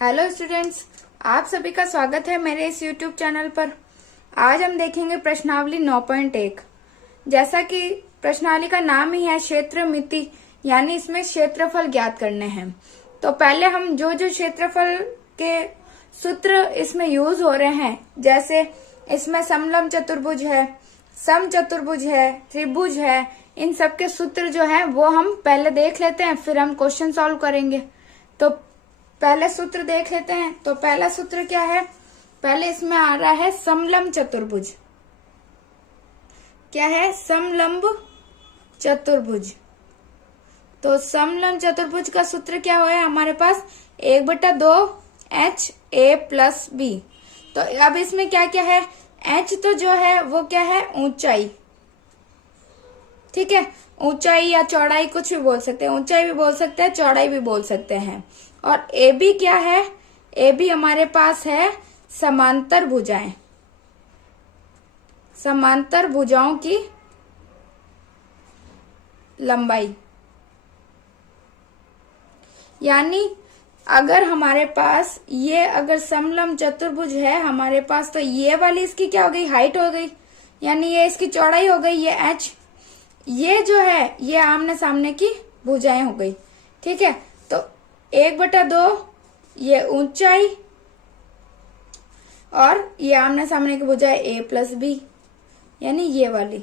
Hello students, आप सभी का स्वागत है मेरे इस यूट्यूब चैनल पर। आज हम देखेंगे प्रश्नावली 9.1। जैसा कि प्रश्नावली का नाम ही है क्षेत्र मिति, यानी इसमें क्षेत्रफल ज्ञात करने हैं। तो पहले हम जो जो क्षेत्रफल के सूत्र इसमें यूज हो रहे हैं, जैसे इसमें समलंब चतुर्भुज है, सम चतुर्भुज है, त्रिभुज है, इन सब के सूत्र जो है वो हम पहले देख लेते हैं, फिर हम क्वेश्चन सॉल्व करेंगे। तो पहले सूत्र देख लेते हैं। तो पहला सूत्र क्या है? पहले इसमें आ रहा है समलंब चतुर्भुज। क्या है? समलंब चतुर्भुज। तो समलंब चतुर्भुज का सूत्र क्या है हमारे पास? 1/2 HA + B। तो अब इसमें क्या क्या है? H तो जो है वो क्या है? ऊंचाई। ठीक है, ऊंचाई या चौड़ाई कुछ भी बोल सकते हैं, ऊंचाई भी बोल सकते हैं, चौड़ाई भी बोल सकते हैं। और ए बी क्या है? ए बी हमारे पास है समांतर भुजाएं, समांतर भुजाओं की लंबाई। यानी अगर हमारे पास ये अगर समलंब चतुर्भुज है हमारे पास, तो ये वाली इसकी क्या हो गई? हाइट हो गई, यानी ये इसकी चौड़ाई हो गई, ये h। ये जो है ये आमने सामने की भुजाएं हो गई। ठीक है, तो 1/2 ये ऊंचाई और ये आमने सामने की भुजाएं A + B, यानी ये वाली,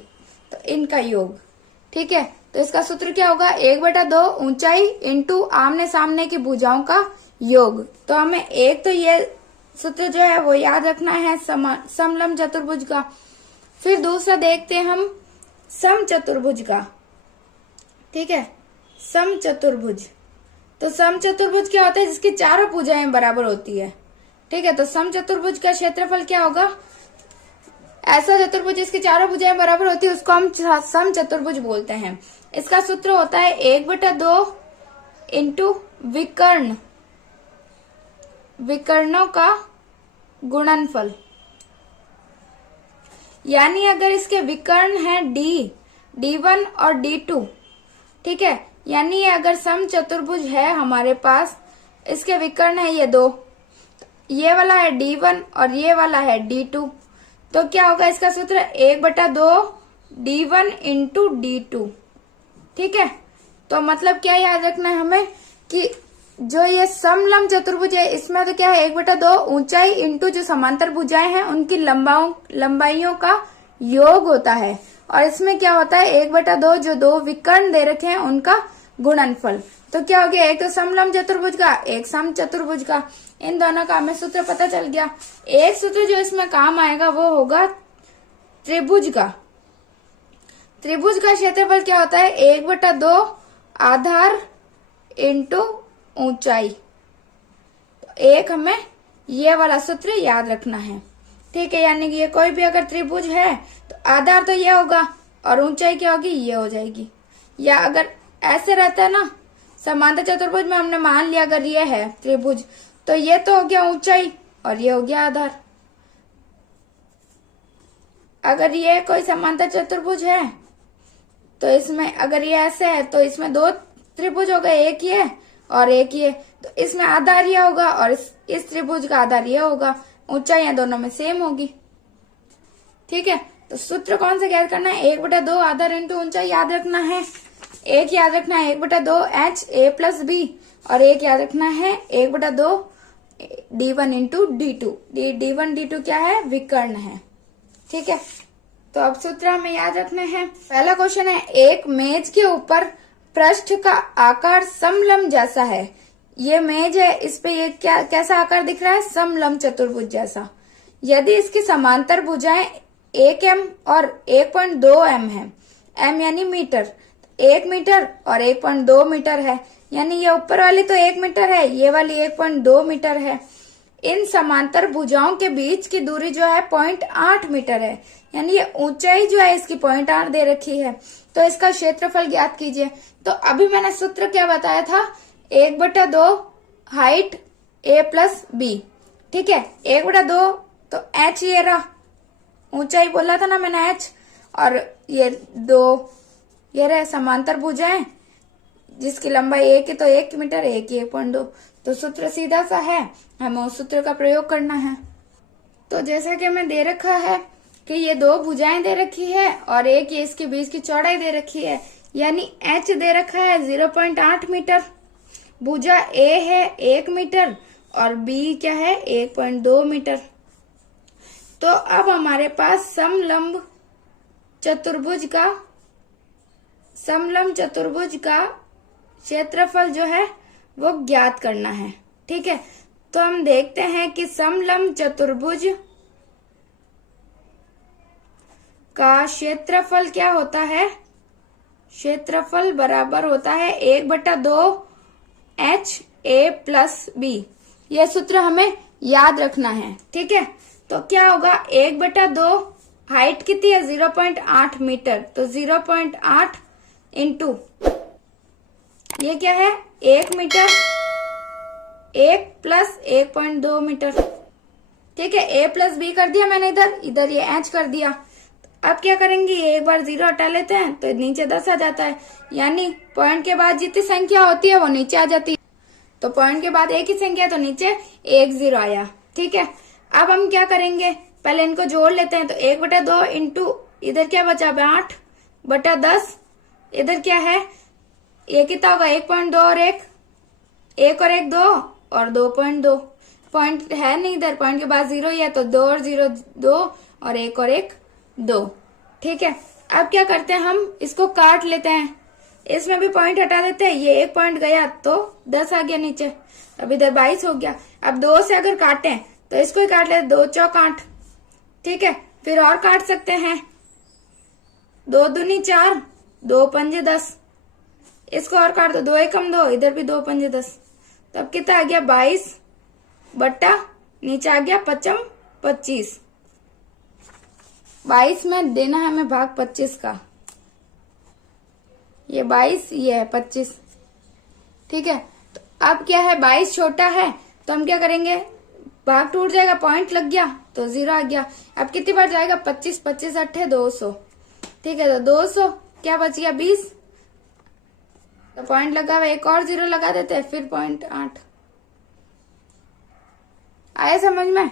तो इनका योग। ठीक है, तो इसका सूत्र क्या होगा? 1/2 ऊंचाई इंटू आमने सामने की भुजाओं का योग। तो हमें एक तो ये सूत्र जो है वो याद रखना है समलंब चतुर्भुज का। फिर दूसरा देखते हैं हम सम चतुर्भुज का। ठीक है, सम चतुर्भुज। तो सम चतुर्भुज क्या होता है? जिसकी चारों भुजाएं बराबर होती है। ठीक है, तो सम चतुर्भुज का क्षेत्रफल क्या होगा? ऐसा चतुर्भुज जिसकी चारों भुजाएं बराबर होती है उसको हम सम चतुर्भुज बोलते हैं। इसका सूत्र होता है 1/2 इंटू विकर्ण, विकर्णों का गुणनफल। यानी अगर इसके विकर्ण है D1 और D2, ठीक है, यानी ये अगर सम चतुर्भुज है हमारे पास, इसके विकर्ण है ये दो, ये वाला है D1 और ये वाला है D2, तो क्या होगा इसका सूत्र? 1/2 D1 इंटू D2। ठीक है, तो मतलब क्या याद रखना है हमें कि जो ये समलंब चतुर्भुज है इसमें तो क्या है? 1/2 ऊंचाई इंटू जो समांतर भुजाएं हैं उनकी लंबाइयों का योग होता है। और इसमें क्या होता है? 1/2 जो दो विकर्ण दे रखे हैं उनका गुणनफल। तो क्या हो गया? एक तो समलंब चतुर्भुज का, एक सम चतुर्भुज का। इन दोनों का हमें सूत्र पता चल गया। एक सूत्र जो इसमें काम आएगा वो होगा त्रिभुज का। त्रिभुज का क्षेत्रफल क्या होता है? 1/2 आधार इंटू ऊंचाई। तो एक हमें ये वाला सूत्र याद रखना है। ठीक है, यानी कि ये कोई भी अगर त्रिभुज है तो आधार तो ये होगा और ऊंचाई क्या होगी? ये हो जाएगी। या अगर ऐसे रहता है ना समांतर चतुर्भुज में, हमने मान लिया अगर ये है त्रिभुज, तो ये तो हो गया ऊंचाई और ये हो गया आधार। अगर ये कोई समांतर चतुर्भुज है तो इसमें अगर ये ऐसे है तो इसमें दो त्रिभुज हो गए, एक ये और एक ये, तो इसमें आधार ये होगा और इस त्रिभुज का आधार ये होगा। ऊंचाइयां दोनों में सेम होगी। ठीक है, तो सूत्र कौन सा याद करना है? 1/2 आधार इंटू ऊंचाई याद रखना है। एक याद रखना है 1/2 HA + B और एक याद रखना है 1/2 D1 into D2। D1 D2 क्या है? विकर्ण है। ठीक है, तो अब सूत्र हमें याद रखने हैं। पहला क्वेश्चन है, एक मेज के ऊपर पृष्ठ का आकार समलंब जैसा है। ये मेज है, इस पे ये क्या कैसा आकार दिख रहा है? समलंब चतुर्भुज जैसा। यदि इसकी समांतर भुजाएं 1 m और 1.2 m है, m यानी मीटर, 1 मीटर और 1.2 मीटर है, यानी ये ऊपर वाली तो 1 मीटर है, ये वाली 1.2 मीटर है। इन समांतर भुजाओं के बीच की दूरी जो है 0.8 मीटर है, यानी ये ऊंचाई जो है इसकी 0.8 दे रखी है। तो इसका क्षेत्रफल ज्ञात कीजिए। तो अभी मैंने सूत्र क्या बताया था? 1/2 हाइट A + B। ठीक है, 1/2 तो h ये रहा, ऊंचाई बोला था ना मैंने h, और ये 2 ये रहे समांतर भुजाएं, जिसकी लंबाई 1 है तो 1 मीटर, 1 की 1.2। तो सूत्र सीधा सा है, हमें उस सूत्र का प्रयोग करना है। तो जैसा कि हमें दे रखा है कि ये दो भुजाएं दे रखी है और एक ये इसके बीच की चौड़ाई दे रखी है, यानी h दे रखा है 0.8 मीटर, भुजा A है 1 मीटर और B क्या है 1.2 मीटर। तो अब हमारे पास समलंब चतुर्भुज का क्षेत्रफल जो है वो ज्ञात करना है। ठीक है, तो हम देखते हैं कि समलंब चतुर्भुज का क्षेत्रफल क्या होता है। क्षेत्रफल बराबर होता है 1/2 HA + B। यह सूत्र हमें याद रखना है। ठीक है, तो क्या होगा 1/2, हाइट कितनी है 0.8 मीटर, तो 0.8 इंटू ये क्या है 1 मीटर, 1 + 1.2 मीटर। ठीक है, A + B कर दिया मैंने, इधर ये H कर दिया। अब क्या करेंगे, एक बार 0 हटा लेते हैं तो नीचे 10 आ जाता है, यानी पॉइंट के बाद जितनी संख्या होती है वो नीचे आ जाती है। तो पॉइंट के बाद एक ही संख्या तो नीचे 1 0 आया। ठीक है, अब हम क्या करेंगे, पहले इनको जोड़ लेते हैं। तो 1/2 इंटू इधर क्या बचा 8/10, इधर क्या है ये कितना होगा 1.2 और 1 और 1 2 और 2.2। पॉइंट है नहीं इधर, पॉइंट के बाद 0 ही है, तो 2 और 0 2 और 1 2। ठीक है, अब क्या करते हैं, हम इसको काट लेते हैं, इसमें भी पॉइंट हटा देते हैं, ये 1 पॉइंट गया तो 10 आ गया नीचे, अब इधर 22 हो गया। अब 2 से अगर काटें तो इसको ही काट लेते, 2 चौक 8। ठीक है, फिर और काट सकते हैं, 2 दूनी 4, 2 पंजे 10, इसको और काट दो, 2 एकम 2, इधर भी 2 पंजे 10, तब कितना आ गया 22 बट्टा नीचे आ गया 5 25। 22 में देना है हमें भाग 25 का, ये 22 ये है 25। ठीक है, तो अब क्या है 22 छोटा है तो हम क्या करेंगे, भाग टूट जाएगा, पॉइंट लग गया तो 0 आ गया। अब कितनी बार जाएगा 25 25 8 200। ठीक है, तो 200 क्या बच गया 20, तो पॉइंट लगा हुआ, एक और 0 लगा देते हैं, फिर 0.8 आया समझ में।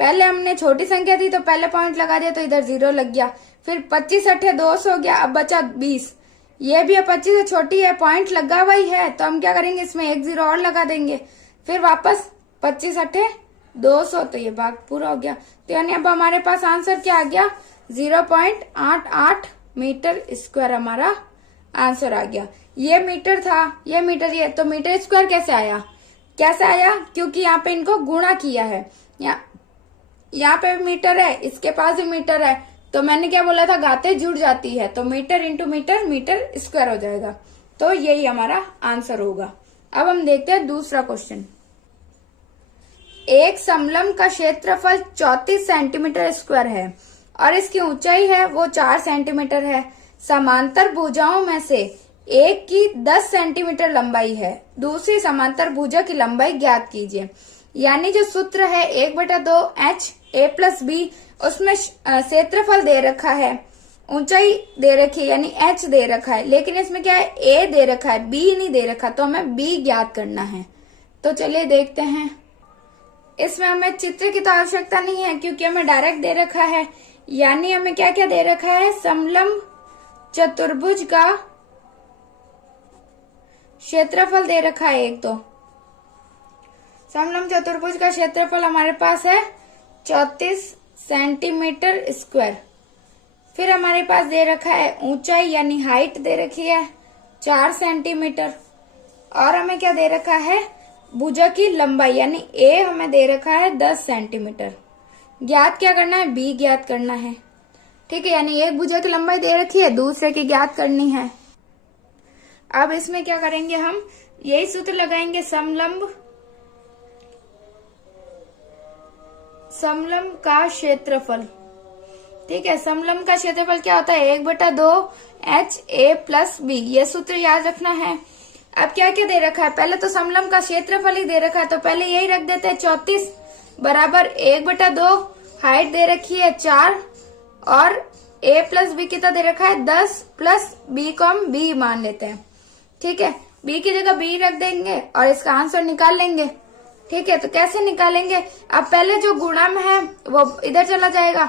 पहले हमने छोटी संख्या थी तो पहले पॉइंट लगा दिया तो इधर 0 लग गया, फिर 25 8 200 हो गया, अब बचा 20, ये भी 25 से छोटी है, पॉइंट लगा हुआ ही है, तो हम क्या करेंगे इसमें 1 0 और लगा देंगे, फिर वापस 25 8 200, तो ये भाग पूरा हो गया। तो यानी अब हमारे पास आंसर क्या आ गया 0.88 मीटर स्क्वायर हमारा आंसर आ गया। ये मीटर था, ये मीटर, ये तो मीटर स्क्वायर कैसे आया, क्योंकि यहाँ पे इनको गुणा किया है, यहाँ पे भी मीटर है, इसके पास भी मीटर है, तो मैंने क्या बोला था घातें जुड़ जाती है, तो metre into metre metre square हो जाएगा, तो यही हमारा आंसर होगा। अब हम देखते हैं दूसरा क्वेश्चन। एक समलंब का क्षेत्रफल 34 सेंटीमीटर स्क्वायर है और इसकी ऊंचाई है वो 4 सेंटीमीटर है। समांतर भुजाओं में से एक की 10 सेंटीमीटर लंबाई है, दूसरी समांतर भुजा की लंबाई ज्ञात कीजिए। यानी जो सूत्र है 1/2 HA + B, उसमें क्षेत्रफल दे रखा है, ऊंचाई दे रखी है यानी H दे रखा है, लेकिन इसमें क्या है A दे रखा है, B नहीं दे रखा, तो हमें B ज्ञात करना है। तो चलिए देखते हैं, इसमें हमें चित्र की तो आवश्यकता नहीं है क्योंकि हमें डायरेक्ट दे रखा है, यानी हमें क्या क्या दे रखा है, समलंब चतुर्भुज का क्षेत्रफल दे रखा है। एक तो समलंब चतुर्भुज का क्षेत्रफल हमारे पास है 34 सेंटीमीटर स्क्वायर। फिर हमारे पास दे रखा है ऊंचाई यानी हाइट दे रखी है 4 सेंटीमीटर, और हमें क्या दे रखा है भुजा की लंबाई यानी ए हमें दे रखा है 10 सेंटीमीटर। ज्ञात क्या करना है, बी ज्ञात करना है। ठीक है, यानी एक भुजा की लंबाई दे रखी है, दूसरे की ज्ञात करनी है। अब इसमें क्या करेंगे, हम यही सूत्र लगाएंगे, समलंब का क्षेत्रफल। ठीक है, समलंब का क्षेत्रफल क्या होता है 1/2 HA + B, ये सूत्र याद रखना है। अब क्या क्या दे रखा है, पहले तो समलंब का क्षेत्रफल ही दे रखा है, तो पहले यही रख देते हैं 34 बराबर 1/2, हाइट दे रखी है 4 और A + B कितना दे रखा है 10 + B को हम B मान लेते हैं। ठीक है, बी की जगह बी रख देंगे और इसका आंसर निकाल लेंगे। ठीक है, तो कैसे निकालेंगे? अब पहले जो गुणम है वो इधर चला जाएगा।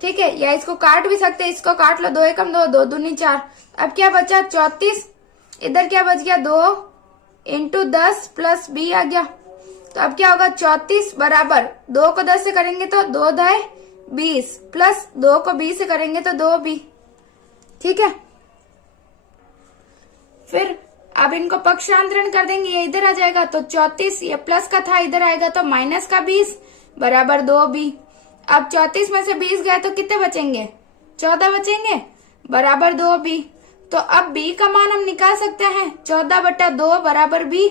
ठीक है, या इसको काट भी सकते हैं, इसको काट लो, 2 एकम 2, 2 दूनी 4। अब क्या बचा? 34। इधर क्या बच गया? 2 इंटू 10 प्लस बी आ गया। तो अब क्या होगा? 34 बराबर 2 को 10 से करेंगे तो 2 दाए 20 प्लस 2 को 20 से करेंगे तो 2 बी। ठीक है, फिर अब इनको पक्षांतरण कर देंगे, ये इधर आ जाएगा तो 34, ये प्लस का था इधर आएगा तो माइनस का 20 बराबर 2 बी। अब 34 में से 20 गए तो कितने बचेंगे? 14 बचेंगे बराबर 2 बी। तो अब बी का मान हम निकाल सकते हैं, 14/2 बराबर बी।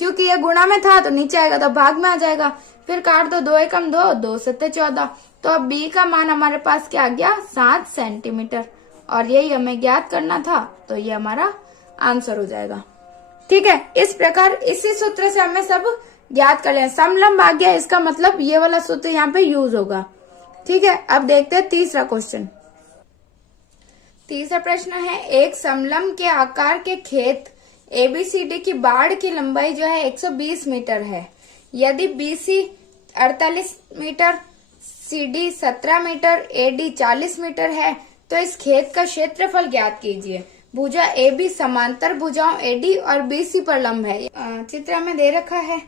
क्योंकि ये गुणा में था तो नीचे आएगा तो भाग में आ जाएगा। फिर काट दो, 2 एकम 2, 2 सत्ते 14। तो अब बी का मान हमारे पास क्या आ गया? 7 सेंटीमीटर। और यही हमें ज्ञात करना था, तो ये हमारा आंसर हो जाएगा। ठीक है, इस प्रकार इसी सूत्र से हमें सब ज्ञात कर लें। समलंब आ गया, इसका मतलब ये वाला सूत्र यहाँ पे यूज होगा। ठीक है, अब देखते हैं तीसरा क्वेश्चन। तीसरा प्रश्न है, एक समलंब के आकार के खेत ABCD की बाड़ की लंबाई जो है 120 मीटर है। यदि BC 48 metre, CD 17 metre, AD 40 metre है तो इस खेत का क्षेत्रफल ज्ञात कीजिए। भुजा AB समांतर भुजाओं AD और BC पर लंब है। चित्र में दे रखा है।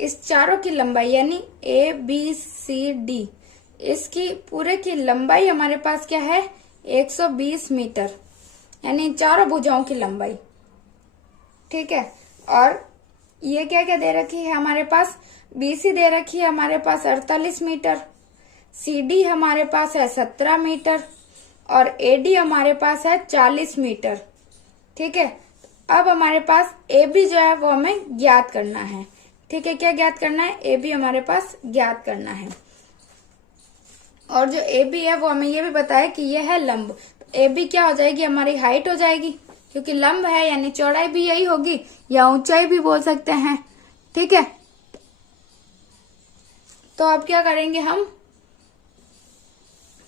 इस चारों की लंबाई यानी ABCD, इसकी पूरे की लंबाई हमारे पास क्या है? 120 मीटर, यानी चारों भुजाओं की लंबाई। ठीक है, और ये क्या क्या दे रखी है हमारे पास? BC दे रखी है हमारे पास 48 मीटर, CD हमारे पास है 17 मीटर और AD हमारे पास है 40 मीटर। ठीक है, अब हमारे पास AB जो है वो हमें ज्ञात करना है। ठीक है, क्या ज्ञात करना है? AB हमारे पास ज्ञात करना है। और जो AB है वो हमें ये भी बताया कि ये है लंब। AB क्या हो जाएगी? हमारी हाइट हो जाएगी, क्योंकि लंब है यानी चौड़ाई भी यही होगी, या ऊंचाई भी बोल सकते हैं। ठीक है, तो अब क्या करेंगे हम?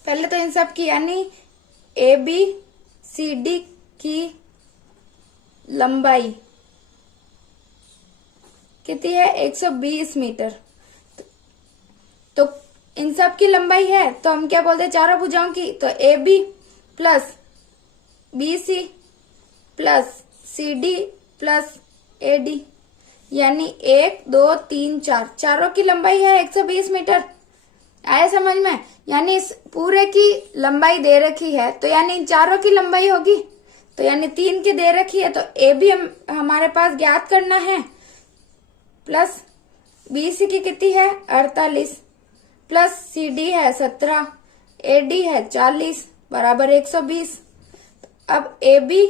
पहले तो इन सब की यानी ABCD की लंबाई कितनी है? 120 मीटर। तो इन सब की लंबाई है तो हम क्या बोलते हैं? चारों भुजाओं की। तो AB plus BC plus CD plus AD, यानी 1 2 3 4, चारों की लंबाई है 120 मीटर। आया समझ में? यानी इस पूरे की लंबाई दे रखी है तो यानी इन चारों की लंबाई होगी, तो यानी 3 की दे रखी है तो AB हमारे पास ज्ञात करना है। प्लस BC की कितनी है? 48 प्लस CD है 17, AD है 40 बराबर 120। अब AB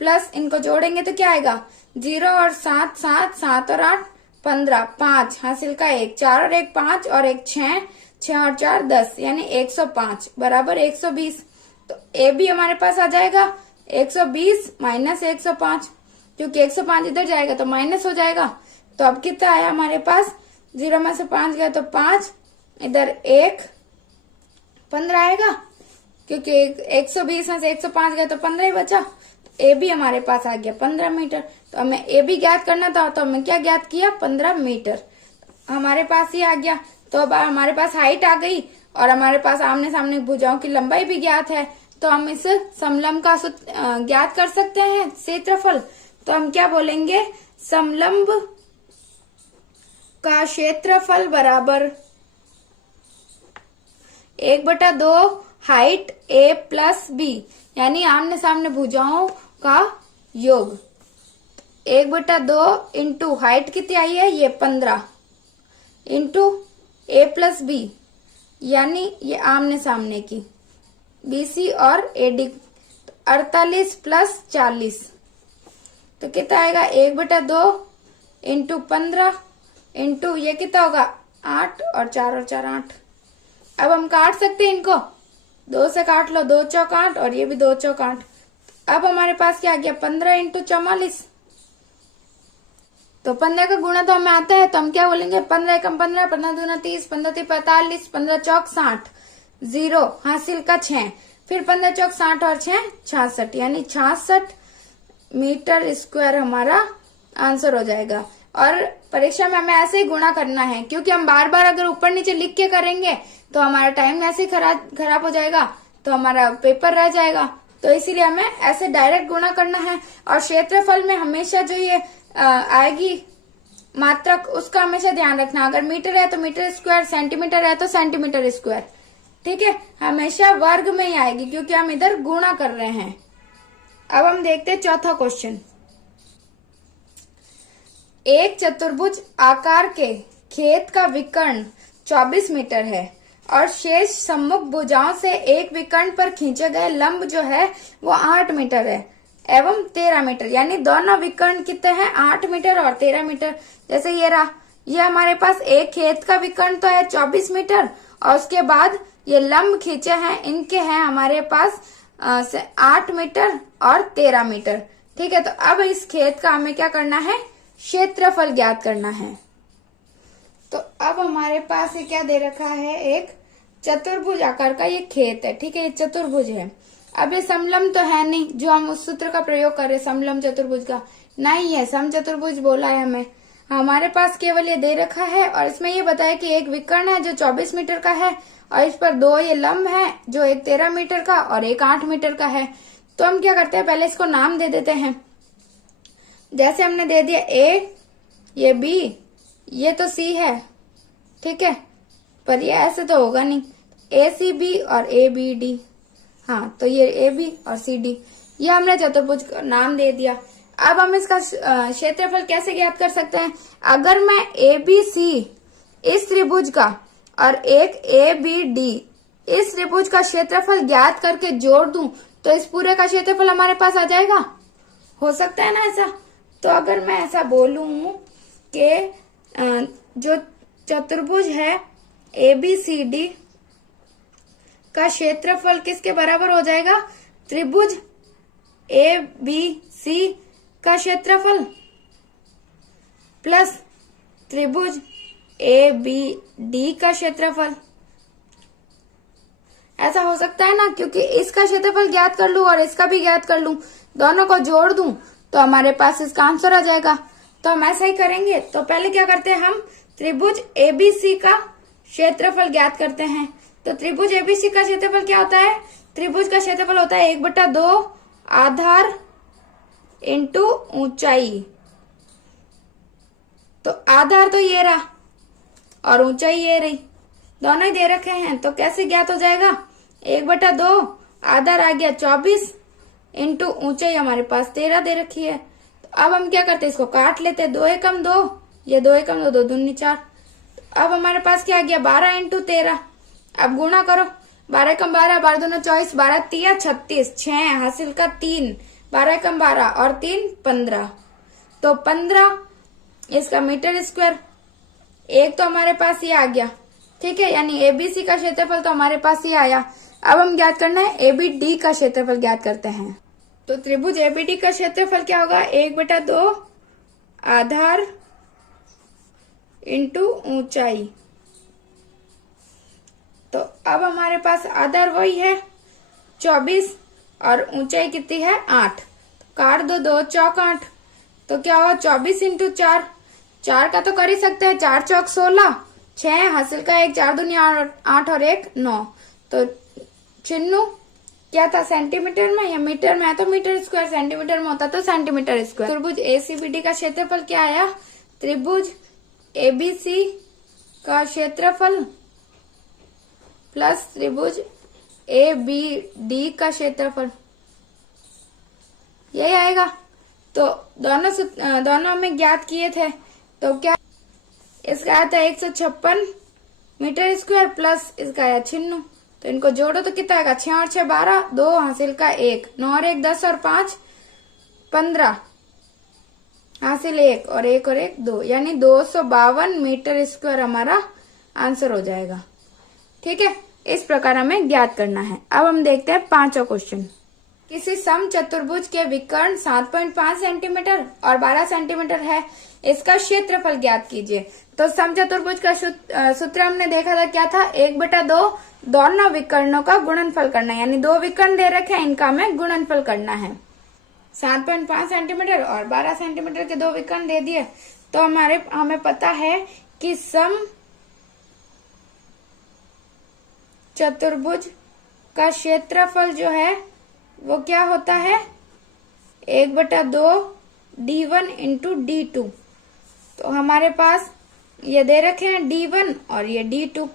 प्लस इनको जोड़ेंगे तो क्या आएगा? 0 और 7 7, 7 और 8 15, 5 हासिल का 1, 4 और 1 5 और 1 6, 6 और 4 10, यानी 105 बराबर 120। तो AB हमारे पास आ जाएगा 120 माइनस 105, क्योंकि 105 इधर जाएगा तो माइनस हो जाएगा। तो अब कितना आया हमारे पास? 0 में से 5 गया तो 5, इधर 1 15 आएगा, क्योंकि 120 में से 105 गया तो 15 ही बचा। तो AB हमारे पास आ गया 15 मीटर। तो हमें AB ज्ञात करना था तो हमने क्या ज्ञात किया? 15 मीटर हमारे पास ही आ गया। तो अब हमारे पास हाइट आ गई और हमारे पास आमने सामने भुजाओं की लंबाई भी ज्ञात है। तो हम इस समलंब का ज्ञात कर सकते हैं क्षेत्रफल। तो हम क्या बोलेंगे? समलंब का क्षेत्रफल बराबर 1/2 हाइट A प्लस B, यानी आमने सामने भुजाओं का योग। 1/2 इंटू हाइट कितनी आई है? ये 15 इंटू A प्लस B, यानी ये आमने सामने की BC और AD 48 प्लस 40, तो कितना आएगा? 1/2 इंटू 15 इंटू ये कितना होगा? 8 और 4 और 4 8। अब हम काट सकते हैं इनको, 2 से काट लो, 2 चौक 8 और ये भी 2 चौक 8। अब हमारे पास क्या आ गया? 15 इंटू 44। तो 15 का गुणा तो हमें आता है, तो हम क्या बोलेंगे? 15 एकम 15, 15 दूना 30, 15 3 45, 15 चौक 60, 0 हासिल का 6, फिर 15 चौक 60 और 6 66, यानी 66 मीटर स्क्वायर हमारा आंसर हो जाएगा। और परीक्षा में हमें ऐसे ही गुणा करना है, क्योंकि हम बार बार अगर ऊपर नीचे लिख के करेंगे तो हमारा टाइम ऐसे ही खराब हो जाएगा, तो हमारा पेपर रह जाएगा। तो इसीलिए हमें ऐसे डायरेक्ट गुणा करना है। और क्षेत्रफल में हमेशा जो ये आएगी मात्रक, उसका हमेशा ध्यान रखना। अगर मीटर है तो मीटर स्क्वायर, सेंटीमीटर है तो सेंटीमीटर स्क्वायर, ठीक है, हमेशा वर्ग में ही आएगी, क्योंकि हम इधर गुणा कर रहे हैं। अब हम देखते हैं चौथा क्वेश्चन। एक चतुर्भुज आकार के खेत का विकर्ण 24 मीटर है और शेष सम्मुख भुजाओं से एक विकर्ण पर खींचे गए लंब जो है वो 8 मीटर है एवं 13 मीटर, यानी दोनों विकर्ण कितने हैं, 8 मीटर और 13 मीटर। जैसे ये रहा, ये हमारे पास एक खेत का विकर्ण तो है 24 मीटर, और उसके बाद ये लंब खींचे हैं, इनके हैं हमारे पास 8 मीटर और 13 मीटर, ठीक है। तो अब इस खेत का हमें क्या करना है, क्षेत्रफल ज्ञात करना है। तो अब हमारे पास ये क्या दे रखा है, एक चतुर्भुज आकार का ये खेत है, ठीक है, ये चतुर्भुज है। अब ये समलंब तो है नहीं, जो हम उस सूत्र का प्रयोग कर रहे हैं समलंब चतुर्भुज का, नहीं है, सम चतुर्भुज बोला है हमें। हमारे पास केवल ये दे रखा है और इसमें ये बताया कि एक विकर्ण है जो 24 मीटर का है और इस पर 2 ये लंब है, जो एक 13 मीटर का और एक 8 मीटर का है। तो हम क्या करते हैं, पहले इसको नाम दे देते हैं। जैसे हमने दे दिया ए, ये बी, ये तो सी है, ठीक है, पर ये ऐसे तो होगा नहीं, ए सी बी और ए बी डी, हाँ, तो ये ए बी और सी डी, ये हमने चतुर्भुज का नाम दे दिया। अब हम इसका क्षेत्रफल कैसे ज्ञात कर सकते हैं, अगर मैं ए बी सी इस त्रिभुज का और एक ए बी डी इस त्रिभुज का क्षेत्रफल ज्ञात करके जोड़ दूं तो इस पूरे का क्षेत्रफल हमारे पास आ जाएगा, हो सकता है ना ऐसा। तो अगर मैं ऐसा बोलूं कि जो चतुर्भुज है ए बी सी डी का क्षेत्रफल किसके बराबर हो जाएगा, त्रिभुज ए बी सी का क्षेत्रफल प्लस त्रिभुज ए बी डी का क्षेत्रफल, ऐसा हो सकता है ना, क्योंकि इसका क्षेत्रफल ज्ञात कर लूं और इसका भी ज्ञात कर लूं, दोनों को जोड़ दूं तो हमारे पास इसका आंसर आ जाएगा। तो हम ऐसा ही करेंगे। तो पहले क्या करते हैं, हम त्रिभुज एबीसी का क्षेत्रफल ज्ञात करते हैं। तो त्रिभुज एबीसी का क्षेत्रफल क्या होता है, त्रिभुज का क्षेत्रफल होता है 1/2 आधार इंटू ऊंचाई। तो आधार तो ये रहा और ऊंचाई ये रही, दोनों ही दे रखे हैं, तो कैसे ज्ञात हो जाएगा, 1/2 आधार आ गया 24 इंटू ऊंचाई हमारे पास 13 दे रखी है। तो अब हम क्या करते हैं, इसको काट लेते हैं, 2 एकम 2, ये 2 एकम 2, 2 दूनी 4। तो अब हमारे पास क्या आ गया, 12 इंटू 13। अब गुणा करो, 12 एकम 12, 12 दूना 24, 12 तिया 36, 6 हासिल का 3, 12 एकम 12 और 3 15, तो 15 इसका मीटर स्क्वायर। एक तो हमारे पास ये आ गया, ठीक है, यानी एबीसी का क्षेत्रफल तो हमारे पास ये आया। अब हम ज्ञात करना है एबीडी का क्षेत्रफल ज्ञात करते हैं। तो त्रिभुज एबीडी का क्षेत्रफल क्या होगा, 1/2 आधार इंटू ऊंचाई। तो अब हमारे पास आधार वही है 24 और ऊंचाई कितनी है 8, काट दो, 2 चौक 8, तो क्या होगा 24 इंटू 4, 4 का तो कर ही सकते हैं, 4 चौक 16, 6 हासिल का 1, 4 दूनी 8 और 1 9, तो चिन्नू क्या था, सेंटीमीटर में या मीटर में है तो मीटर स्क्वायर, सेंटीमीटर में होता तो सेंटीमीटर स्क्वायर। त्रिभुज एसीबीडी का क्षेत्रफल क्या आया, त्रिभुज एबीसी का क्षेत्रफल प्लस त्रिभुज एबीडी का क्षेत्रफल, यही आएगा। तो दोनों हमें ज्ञात किए थे, तो क्या इसका आया था 156 मीटर स्क्वायर प्लस इसका आया 96, तो इनको जोड़ो तो कितना आएगा, 6 और 6 12, 2 हासिल का 1, 9 और 1 10 और 5 15 हासिल 1 और 1 और 1 2, यानी 252 मीटर स्क्वायर हमारा आंसर हो जाएगा, ठीक है। इस प्रकार हमें ज्ञात करना है। अब हम देखते हैं 5वां क्वेश्चन। किसी सम चतुर्भुज के विकर्ण 7.5 सेंटीमीटर और 12 सेंटीमीटर है, इसका क्षेत्रफल ज्ञात कीजिए। तो सम चतुर्भुज का सूत्र हमने देखा था, क्या था, 1/2 दोनों विकर्णों का गुणनफल करना है, यानी 2 विकर्ण दे रखे हैं, इनका हमें गुणनफल करना है। 7.5 सेंटीमीटर और 12 सेंटीमीटर के दो विकर्ण दे दिए। तो हमें पता है कि सम चतुर्भुज का क्षेत्रफल जो है वो क्या होता है, 1/2 D1 इंटू D2। तो हमारे पास ये दे रखे हैं D1 और ये D2,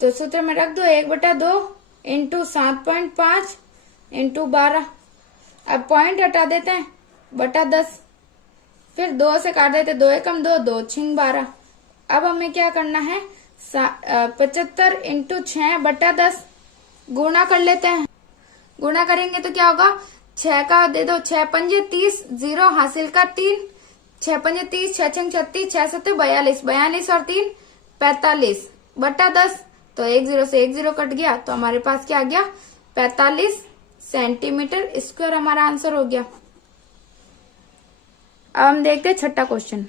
तो सूत्र में रख दो 1/2 इंटू 7.5 इंटू 12। अब पॉइंट हटा देते हैं, /10, फिर 2 से काट देते, 2 एकम 2, 2 छिंग 12। अब हमें क्या करना है, 75 इंटू 6/10 गुणा कर लेते हैं। गुणा करेंगे तो क्या होगा, 6 का दे दो, 6 पंजे 30, 0 हासिल का 3, 6 पंजे 30, 6 छंग 36, 6 सत्ते 42, 42 और 3 45/10। तो 1 0 से 1 0 कट गया, तो हमारे पास क्या आ गया, 45 सेंटीमीटर स्क्वायर हमारा आंसर हो गया। अब हम देखते हैं छठा क्वेश्चन।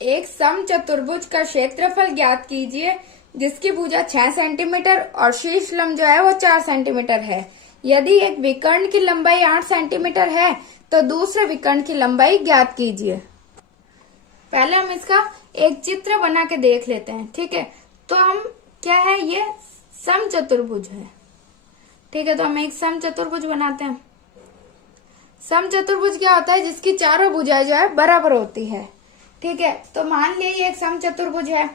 एक समचतुर्भुज का क्षेत्रफल ज्ञात कीजिए जिसकी भुजा 6 सेंटीमीटर और शीर्ष लंब जो है वो 4 सेंटीमीटर है। यदि एक विकर्ण की लंबाई 8 सेंटीमीटर है तो दूसरे विकर्ण की लंबाई ज्ञात कीजिए। पहले हम इसका एक चित्र बना के देख लेते हैं, ठीक है। तो हम क्या है, ये समचतुर्भुज है, ठीक है। तो हम एक समचतुर्भुज बनाते हैं। समचतुर्भुज क्या होता है, जिसकी चारों भुजाएं जो है बराबर होती है, ठीक है। तो मान लिया ये एक समचतुर्भुज है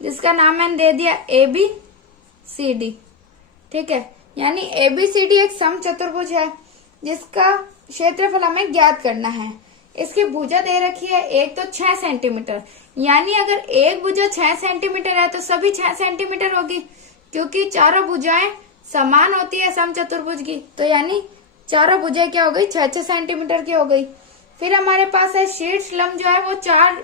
जिसका नाम मैंने दे दिया ABCD, ठीक है। यानी ABCD एक समचतुर्भुज है जिसका क्षेत्रफल हमें ज्ञात करना है। इसकी भुजा दे रखी है एक तो 6 सेंटीमीटर, यानी अगर एक भुजा 6 सेंटीमीटर है तो सभी 6 सेंटीमीटर होगी, क्योंकि चारों भुजाएं समान होती है समचतुर्भुज की। तो यानी चारों भुजाएं क्या हो गई, 6 सेंटीमीटर की हो गई। फिर हमारे पास है शीर्ष लंब जो है वो 4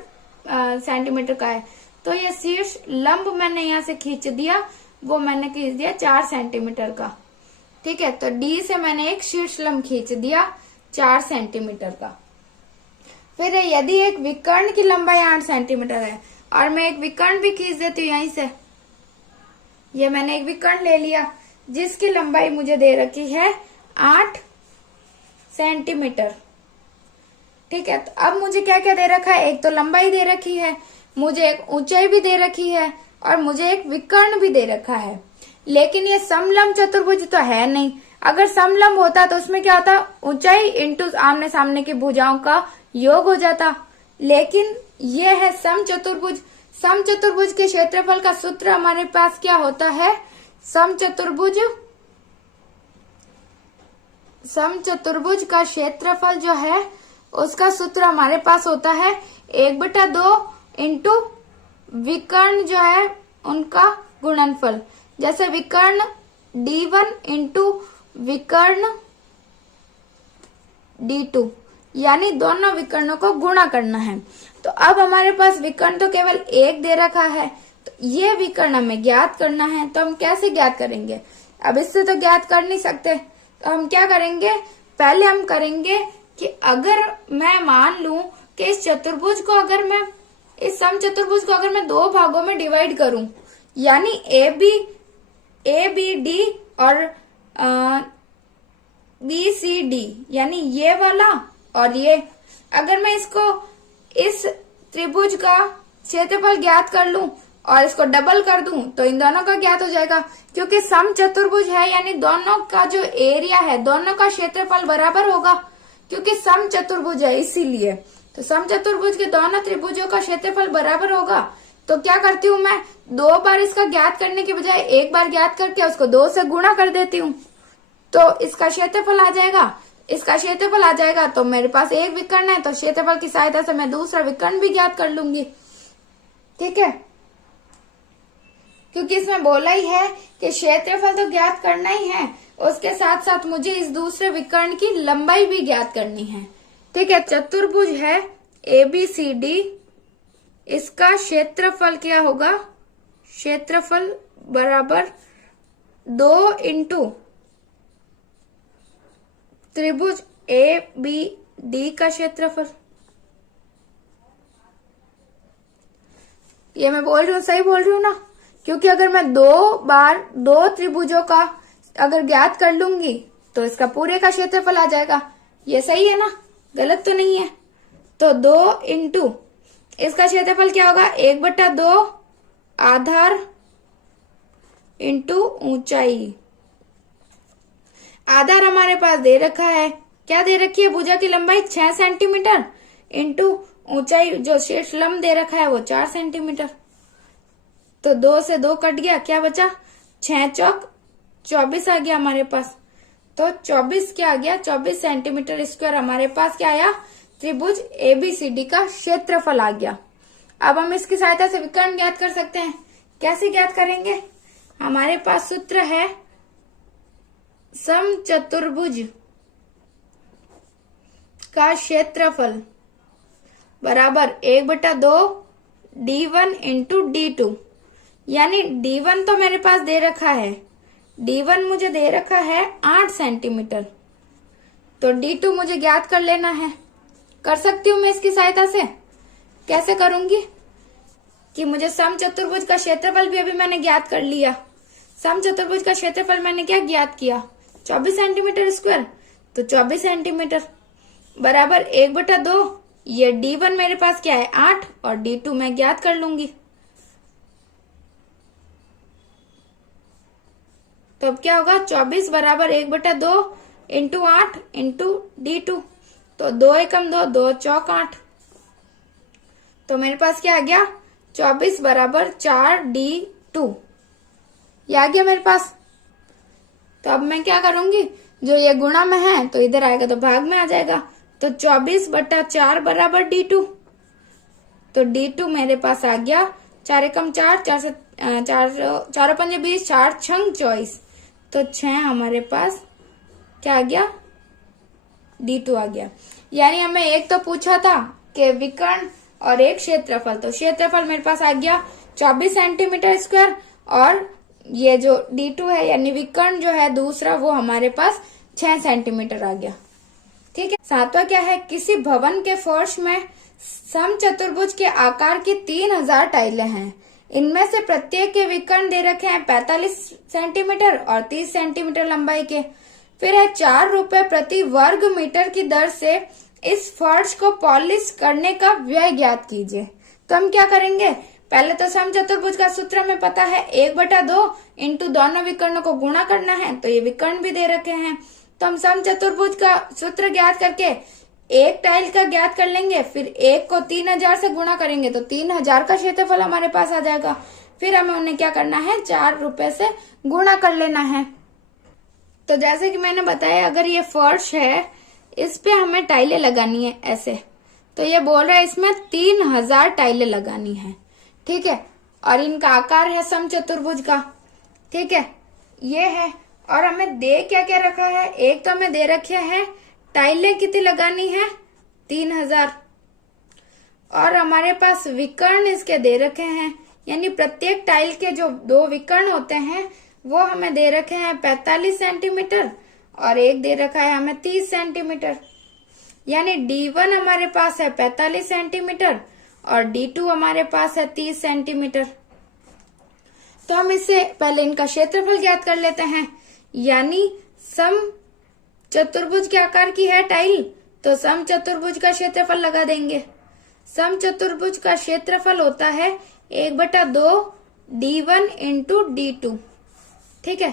सेंटीमीटर का है, तो ये शीर्ष लंब मैंने यहाँ से खींच दिया, वो मैंने खींच दिया 4 सेंटीमीटर का, ठीक है। तो D से मैंने एक शीर्ष लंब खींच दिया 4 सेंटीमीटर का। फिर यदि एक विकर्ण की लंबाई 8 सेंटीमीटर है, और मैं एक विकर्ण भी खींच देती हूँ यहीं से, ये मैंने एक विकर्ण ले लिया जिसकी लंबाई मुझे दे रखी है 8 सेंटीमीटर, ठीक है। तो अब मुझे क्या क्या दे रखा है, एक तो लंबाई दे रखी है, मुझे एक ऊंचाई भी दे रखी है, और मुझे एक विकर्ण भी दे रखा है। लेकिन ये समलंब चतुर्भुज तो है नहीं। अगर समलंब होता तो उसमें क्या होता, ऊंचाई इंटू आमने सामने की भुजाओं का योग हो जाता। लेकिन ये है समचतुर्भुज। समचतुर्भुज के क्षेत्रफल का सूत्र हमारे पास क्या होता है, समचतुर्भुज का क्षेत्रफल जो है उसका सूत्र हमारे पास होता है 1/2 इंटू विकर्ण जो है उनका गुणनफल। जैसे विकर्ण D1 इंटू विकर्ण D2, यानी दोनों विकर्णों को गुणा करना है। तो अब हमारे पास विकर्ण तो केवल एक दे रखा है, तो ये विकर्ण हमें ज्ञात करना है। तो हम कैसे ज्ञात करेंगे, अब इससे तो ज्ञात कर नहीं सकते, तो हम क्या करेंगे, पहले हम करेंगे कि अगर मैं मान लूं कि इस चतुर्भुज को अगर मैं, इस समचतुर्भुज को अगर मैं 2 भागों में डिवाइड करूं, यानी ABD और BCD, यानी ये वाला और ये, अगर मैं इसको इस त्रिभुज का क्षेत्रफल ज्ञात कर लूं और इसको डबल कर दूं तो इन दोनों का ज्ञात हो जाएगा, क्योंकि समचतुर्भुज है यानी दोनों का जो एरिया है, दोनों का क्षेत्रफल बराबर होगा, क्योंकि समचतुर्भुज है इसीलिए। तो समचतुर्भुज के दोनों त्रिभुजों का क्षेत्रफल बराबर होगा। तो क्या करती हूँ मैं, 2 बार इसका ज्ञात करने के बजाय 1 बार ज्ञात करके उसको 2 से गुणा कर देती हूँ, तो इसका क्षेत्रफल आ जाएगा। इसका क्षेत्रफल आ जाएगा तो मेरे पास एक विकर्ण है, तो क्षेत्रफल की सहायता से मैं दूसरा विकर्ण भी ज्ञात कर लूंगी, ठीक है। क्योंकि इसमें बोला ही है कि क्षेत्रफल तो ज्ञात करना ही है, उसके साथ साथ मुझे इस दूसरे विकर्ण की लंबाई भी ज्ञात करनी है, ठीक है। चतुर्भुज है ABCD, इसका क्षेत्रफल क्या होगा, क्षेत्रफल बराबर 2 इंटू त्रिभुज ABD का क्षेत्रफल। ये मैं बोल रही हूँ, सही बोल रही हूँ ना, क्योंकि अगर मैं 2 बार 2 त्रिभुजों का अगर ज्ञात कर लूंगी तो इसका पूरे का क्षेत्रफल आ जाएगा। ये सही है ना, गलत तो नहीं है। तो 2 इंटू इसका क्षेत्रफल क्या होगा, 1/2 आधार इंटू ऊंचाई। आधार हमारे पास दे रखा है, क्या दे रखी है, भुजा की लंबाई 6 सेंटीमीटर इंटू ऊंचाई जो शीर्ष लंब दे रखा है वो 4 सेंटीमीटर। तो 2 से 2 कट गया, क्या बचा, 6 चौक 24 आ गया हमारे पास। तो 24 क्या आ गया, 24 सेंटीमीटर स्क्वायर हमारे पास क्या आया, त्रिभुज एबीसीडी का क्षेत्रफल आ गया। अब हम इसकी सहायता से विकर्ण ज्ञात कर सकते हैं। कैसे ज्ञात करेंगे, हमारे पास सूत्र है समचतुर्भुज का क्षेत्रफल बराबर 1/2 D1 इंटू D2। यानी D1 तो मेरे पास दे रखा है, D1 मुझे दे रखा है 8 सेंटीमीटर, तो D2 मुझे ज्ञात कर लेना है। कर सकती हूँ मैं इसकी सहायता से। कैसे करूंगी कि मुझे समचतुर्भुज का क्षेत्रफल भी अभी मैंने ज्ञात कर लिया। समचतुर्भुज का क्षेत्रफल मैंने क्या ज्ञात किया, 24 सेंटीमीटर स्क्वायर, तो 24 सेंटीमीटर बराबर 1/2, ये D1 मेरे पास क्या है 8 और D2 मैं ज्ञात कर लूंगी। तो अब क्या होगा, 24 बराबर 1/2 इंटू 8 इंटू D2, तो 2 एकम 2, 2 चौक 8। तो मेरे पास क्या आ गया, 24 बराबर 4D2, ये आ गया मेरे पास। तो अब मैं क्या करूंगी, जो ये गुणा में है तो इधर आएगा तो भाग में आ जाएगा। तो 24/4 बराबर D2, तो D2 मेरे पास आ गया 4 एकम 4, 4 से 4 पंजे 20, 4 छंग 24, तो 6 हमारे पास क्या आ गया, D2 आ गया। यानी हमें एक तो पूछा था कि विकर्ण और एक क्षेत्रफल, तो क्षेत्रफल मेरे पास आ गया 24 सेंटीमीटर स्क्वायर और ये जो D2 है यानी विकर्ण जो है दूसरा वो हमारे पास 6 सेंटीमीटर आ गया। ठीक है। सातवां क्या है, किसी भवन के फर्श में समचतुर्भुज के आकार की 3000 टाइलें हैं। इनमें से प्रत्येक के विकर्ण दे रखे हैं 45 सेंटीमीटर और 30 सेंटीमीटर लंबाई के। फिर है 4 रुपए प्रति वर्ग मीटर की दर से इस फर्श को पॉलिश करने का व्यय ज्ञात कीजिए। तो हम क्या करेंगे, पहले तो समचतुर्भुज का सूत्र हमें पता है 1/2 इंटू दोनों विकर्णों को गुणा करना है, तो ये विकर्ण भी दे रखे हैं। तो हम समचतुर्भुज का सूत्र ज्ञात करके एक टाइल का ज्ञात कर लेंगे, फिर एक को 3000 से गुणा करेंगे तो 3000 का क्षेत्रफल हमारे पास आ जाएगा। फिर हमें उन्हें क्या करना है, 4 रुपए से गुणा कर लेना है। तो जैसे कि मैंने बताया, अगर ये फर्श है इस पे हमें टाइलें लगानी है ऐसे, तो ये बोल रहा है इसमें 3000 टाइलें लगानी है। ठीक है, और इनका आकार है समचतुर्भुज का। ठीक है, ये है। और हमें दे क्या क्या रखा है, एक तो हमें दे रखे हैं टाइलें कितनी लगानी है 3000, और हमारे पास विकर्ण इसके दे रखे हैं, यानी प्रत्येक टाइल के जो 2 विकर्ण होते हैं वो हमें दे रखे हैं 45 सेंटीमीटर और एक दे रखा है हमें 30 सेंटीमीटर। यानी D1 हमारे पास है 45 सेंटीमीटर और D2 हमारे पास है 30 सेंटीमीटर। तो हम इससे पहले इनका क्षेत्रफल ज्ञात कर लेते हैं। यानी सम चतुर्भुज के आकार की है टाइल, तो सम चतुर्भुज का क्षेत्रफल लगा देंगे। सम चतुर्भुज का क्षेत्रफल होता है 1/2 D1 इंटू D2। ठीक है,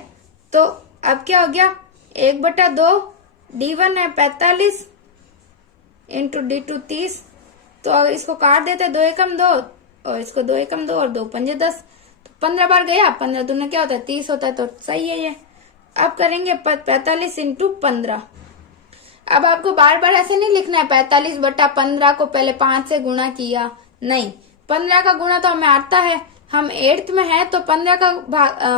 तो अब क्या हो गया, 1/2 D1 है 45 इंटू D2 30, तो इसको काट देते 2 एकम 2 और इसको 2 एकम 2 और 2 पंजे 10, तो 15 बार गया, 15 दूना क्या होता है 30 होता है, तो सही है ये। अब करेंगे 45 इंटू 15। अब आपको बार बार ऐसे नहीं लिखना है 45/15 को पहले 5 से गुणा किया, नहीं, 15 का गुणा तो हमें आता है, हम 8th में है तो 15 का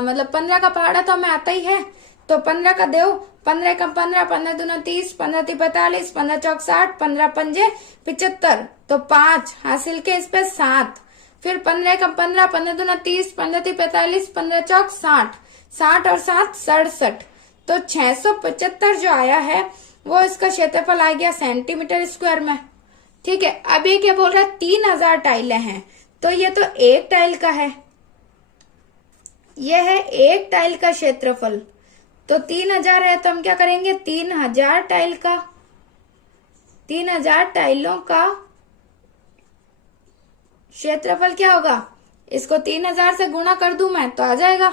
मतलब 15 का पहाड़ा तो हमें आता ही है, तो 15 का देव, 15 का 15, 15 दूना 30, 15 × 45, 15 चौक 60, 15 पंजे 75, तो 5 हासिल के इस पे 7, फिर 15 का 15, 15 दूना 30, 15 × 45, 15 चौक 60, 60 और 7 67, तो 675 जो आया है वो इसका क्षेत्रफल आ गया सेंटीमीटर स्क्वायर में। ठीक है, अब ये क्या बोल रहा है 3000 टाइलें हैं, तो ये तो एक टाइल का है, ये है एक टाइल का क्षेत्रफल, तो 3000 है, तो हम क्या करेंगे 3000 टाइल का 3000 टाइलों का क्षेत्रफल क्या होगा, इसको 3000 से गुणा कर दूं मैं तो आ जाएगा।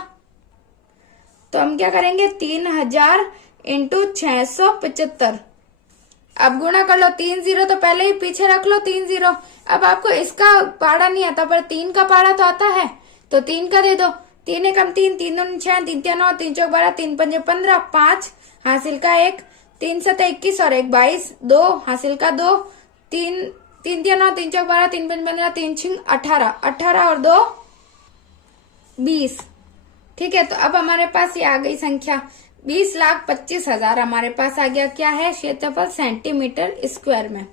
तो हम क्या करेंगे 3000 इंटू 675। अब गुणा कर लो, 3 जीरो तो पहले ही पीछे रख लो 3 जीरो। अब आपको इसका पाड़ा नहीं आता पर 3 का पाड़ा तो आता है, तो 3 का दे दो। 3 एकम 3, 3 दूनी 6, 3 तिया 9, 3 चौक 12, 3 पंजे 15, 5 हासिल का 1, 3 सत 21 और 1 22, 2 हासिल का 2, 3 तिया 9, 3 चौक 12, 3 पंजे 15, 3 छिंग 18, 18 और 2 20। ठीक है, तो अब हमारे पास ये आ गई संख्या 20,25,000 हमारे पास आ गया। क्या है क्षेत्रफल सेंटीमीटर स्क्वायर में।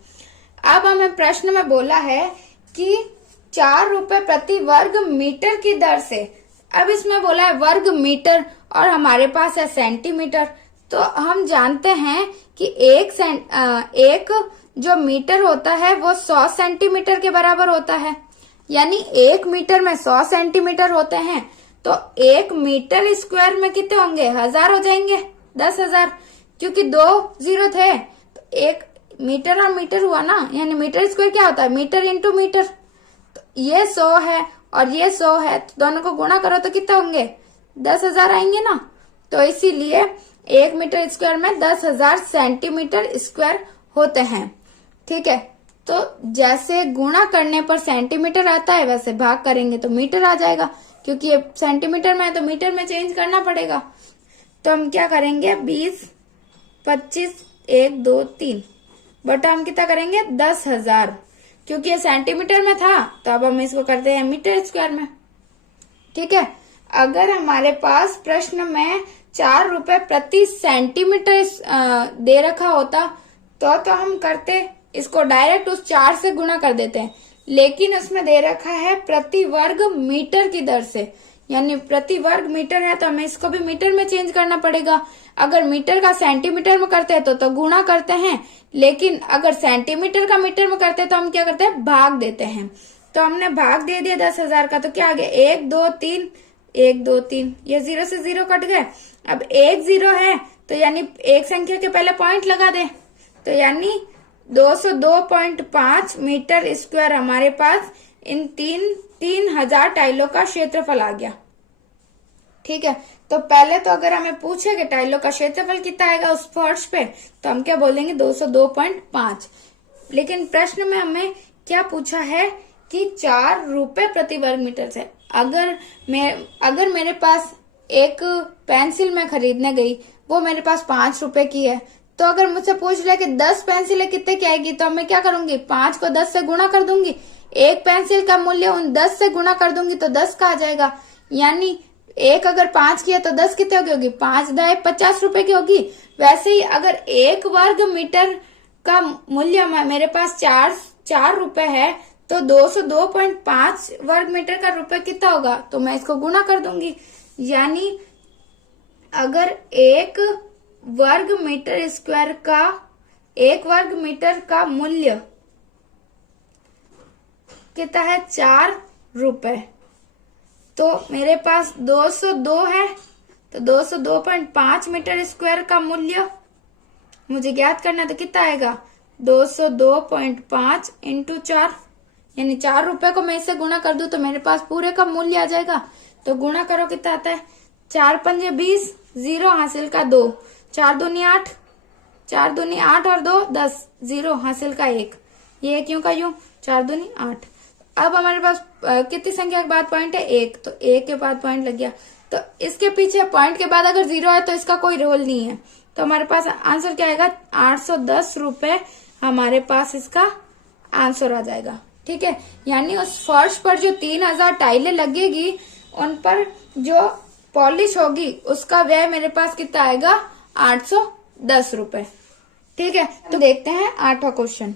अब हमें प्रश्न में बोला है कि 4 रुपए प्रति वर्ग मीटर की दर से, अब इसमें बोला है वर्ग मीटर और हमारे पास है सेंटीमीटर। तो हम जानते हैं कि एक जो मीटर होता है वो 100 सेंटीमीटर के बराबर होता है, यानी 1 मीटर में 100 सेंटीमीटर होते हैं। तो 1 मीटर स्क्वायर में कितने होंगे, 1000 हो जाएंगे, 10,000, क्योंकि 2 जीरो थे तो 1 मीटर और मीटर हुआ ना, यानी मीटर स्क्वायर क्या होता है, मीटर इंटू मीटर। तो ये 100 है और ये 100 है, तो दोनों को गुणा करो तो कितने होंगे, 10,000 आएंगे ना। तो इसीलिए 1 मीटर स्क्वायर में 10,000 सेंटीमीटर स्क्वायर होते हैं। ठीक है, तो जैसे गुणा करने पर सेंटीमीटर आता है वैसे भाग करेंगे तो मीटर आ जाएगा, क्योंकि ये सेंटीमीटर में है तो मीटर में चेंज करना पड़ेगा। तो हम क्या करेंगे 20, 25, 1, 2, 3 बटा हम कितना करेंगे 10,000, क्योंकि ये सेंटीमीटर में था तो अब हम इसको करते हैं मीटर स्क्वायर में। ठीक है, अगर हमारे पास प्रश्न में 4 रुपए प्रति सेंटीमीटर दे रखा होता तो हम करते इसको डायरेक्ट उस 4 से गुणा कर देते हैं, लेकिन उसमें दे रखा है प्रति वर्ग मीटर की दर से, यानी प्रति वर्ग मीटर है तो हमें इसको भी मीटर में चेंज करना पड़ेगा। अगर मीटर का सेंटीमीटर में करते हैं तो गुणा करते हैं, लेकिन अगर सेंटीमीटर का मीटर में करते हैं तो हम क्या करते हैं भाग देते हैं। तो हमने भाग दे दिया 10,000 का, तो क्या आ गया 1 2 3, 1 2 3, ये 0 से 0 कट गए। अब 1 0 है तो यानी एक संख्या के पहले पॉइंट लगा दे, तो यानी 202.5 मीटर स्क्वायर हमारे पास इन 3,000 टाइलों का क्षेत्रफल आ गया। ठीक है, तो पहले तो अगर हमें पूछे कि टाइलों का क्षेत्रफल कितना आएगा उस फर्श पे, तो हम क्या बोलेंगे 202.5। लेकिन प्रश्न में हमें क्या पूछा है कि 4 रुपए प्रति वर्ग मीटर से। अगर मेरे पास एक पेंसिल मैं खरीदने गई, वो मेरे पास 5 रुपए की है, तो अगर मुझसे पूछ लिया कि 10 पेंसिलें कितने की आएगी, तो मैं क्या करूंगी 5 को 10 से गुणा कर दूंगी, एक पेंसिल का मूल्य उन 10 से गुणा कर दूंगी तो 10 का आ जाएगा। यानी एक अगर 5 की है तो 10 कितने की होगी, 5 10 50 रुपए की होगी। वैसे ही अगर 1 वर्ग मीटर का मूल्य मेरे पास 4 रुपए है, तो 202.5 वर्ग मीटर का रुपए कितना होगा, तो मैं इसको गुणा कर दूंगी। यानी अगर 1 वर्ग मीटर स्क्वायर का 1 वर्ग मीटर का मूल्य कितना है 4 रुपए, तो मेरे पास 202 है, तो 202.5 मीटर स्क्वायर का मूल्य मुझे ज्ञात करना है, तो कितना आएगा 202.5 इंटू 4, यानी 4 रुपए को मैं इससे गुणा कर दूं तो मेरे पास पूरे का मूल्य आ जाएगा। तो गुणा करो कितना आता है, 4 पंजे 20, 0 हासिल का 2, 4 दूनी 8, 4 दूनी 8 और 2 10, 0 हासिल का 1, ये क्यों का यूं 4 दूनी 8। अब हमारे पास कितनी संख्या के बाद पॉइंट है 1, तो 1 के बाद पॉइंट लग गया। तो इसके पीछे पॉइंट के बाद अगर 0 है तो इसका कोई रोल नहीं है, तो हमारे पास आंसर क्या आएगा 810 रुपए हमारे पास इसका आंसर आ जाएगा। ठीक है, यानी उस फर्श पर जो 3000 टाइलें लगेगी उन पर जो पॉलिश होगी उसका व्यय मेरे पास कितना आएगा 810 रुपए। ठीक है, तो देखते हैं 8वां क्वेश्चन।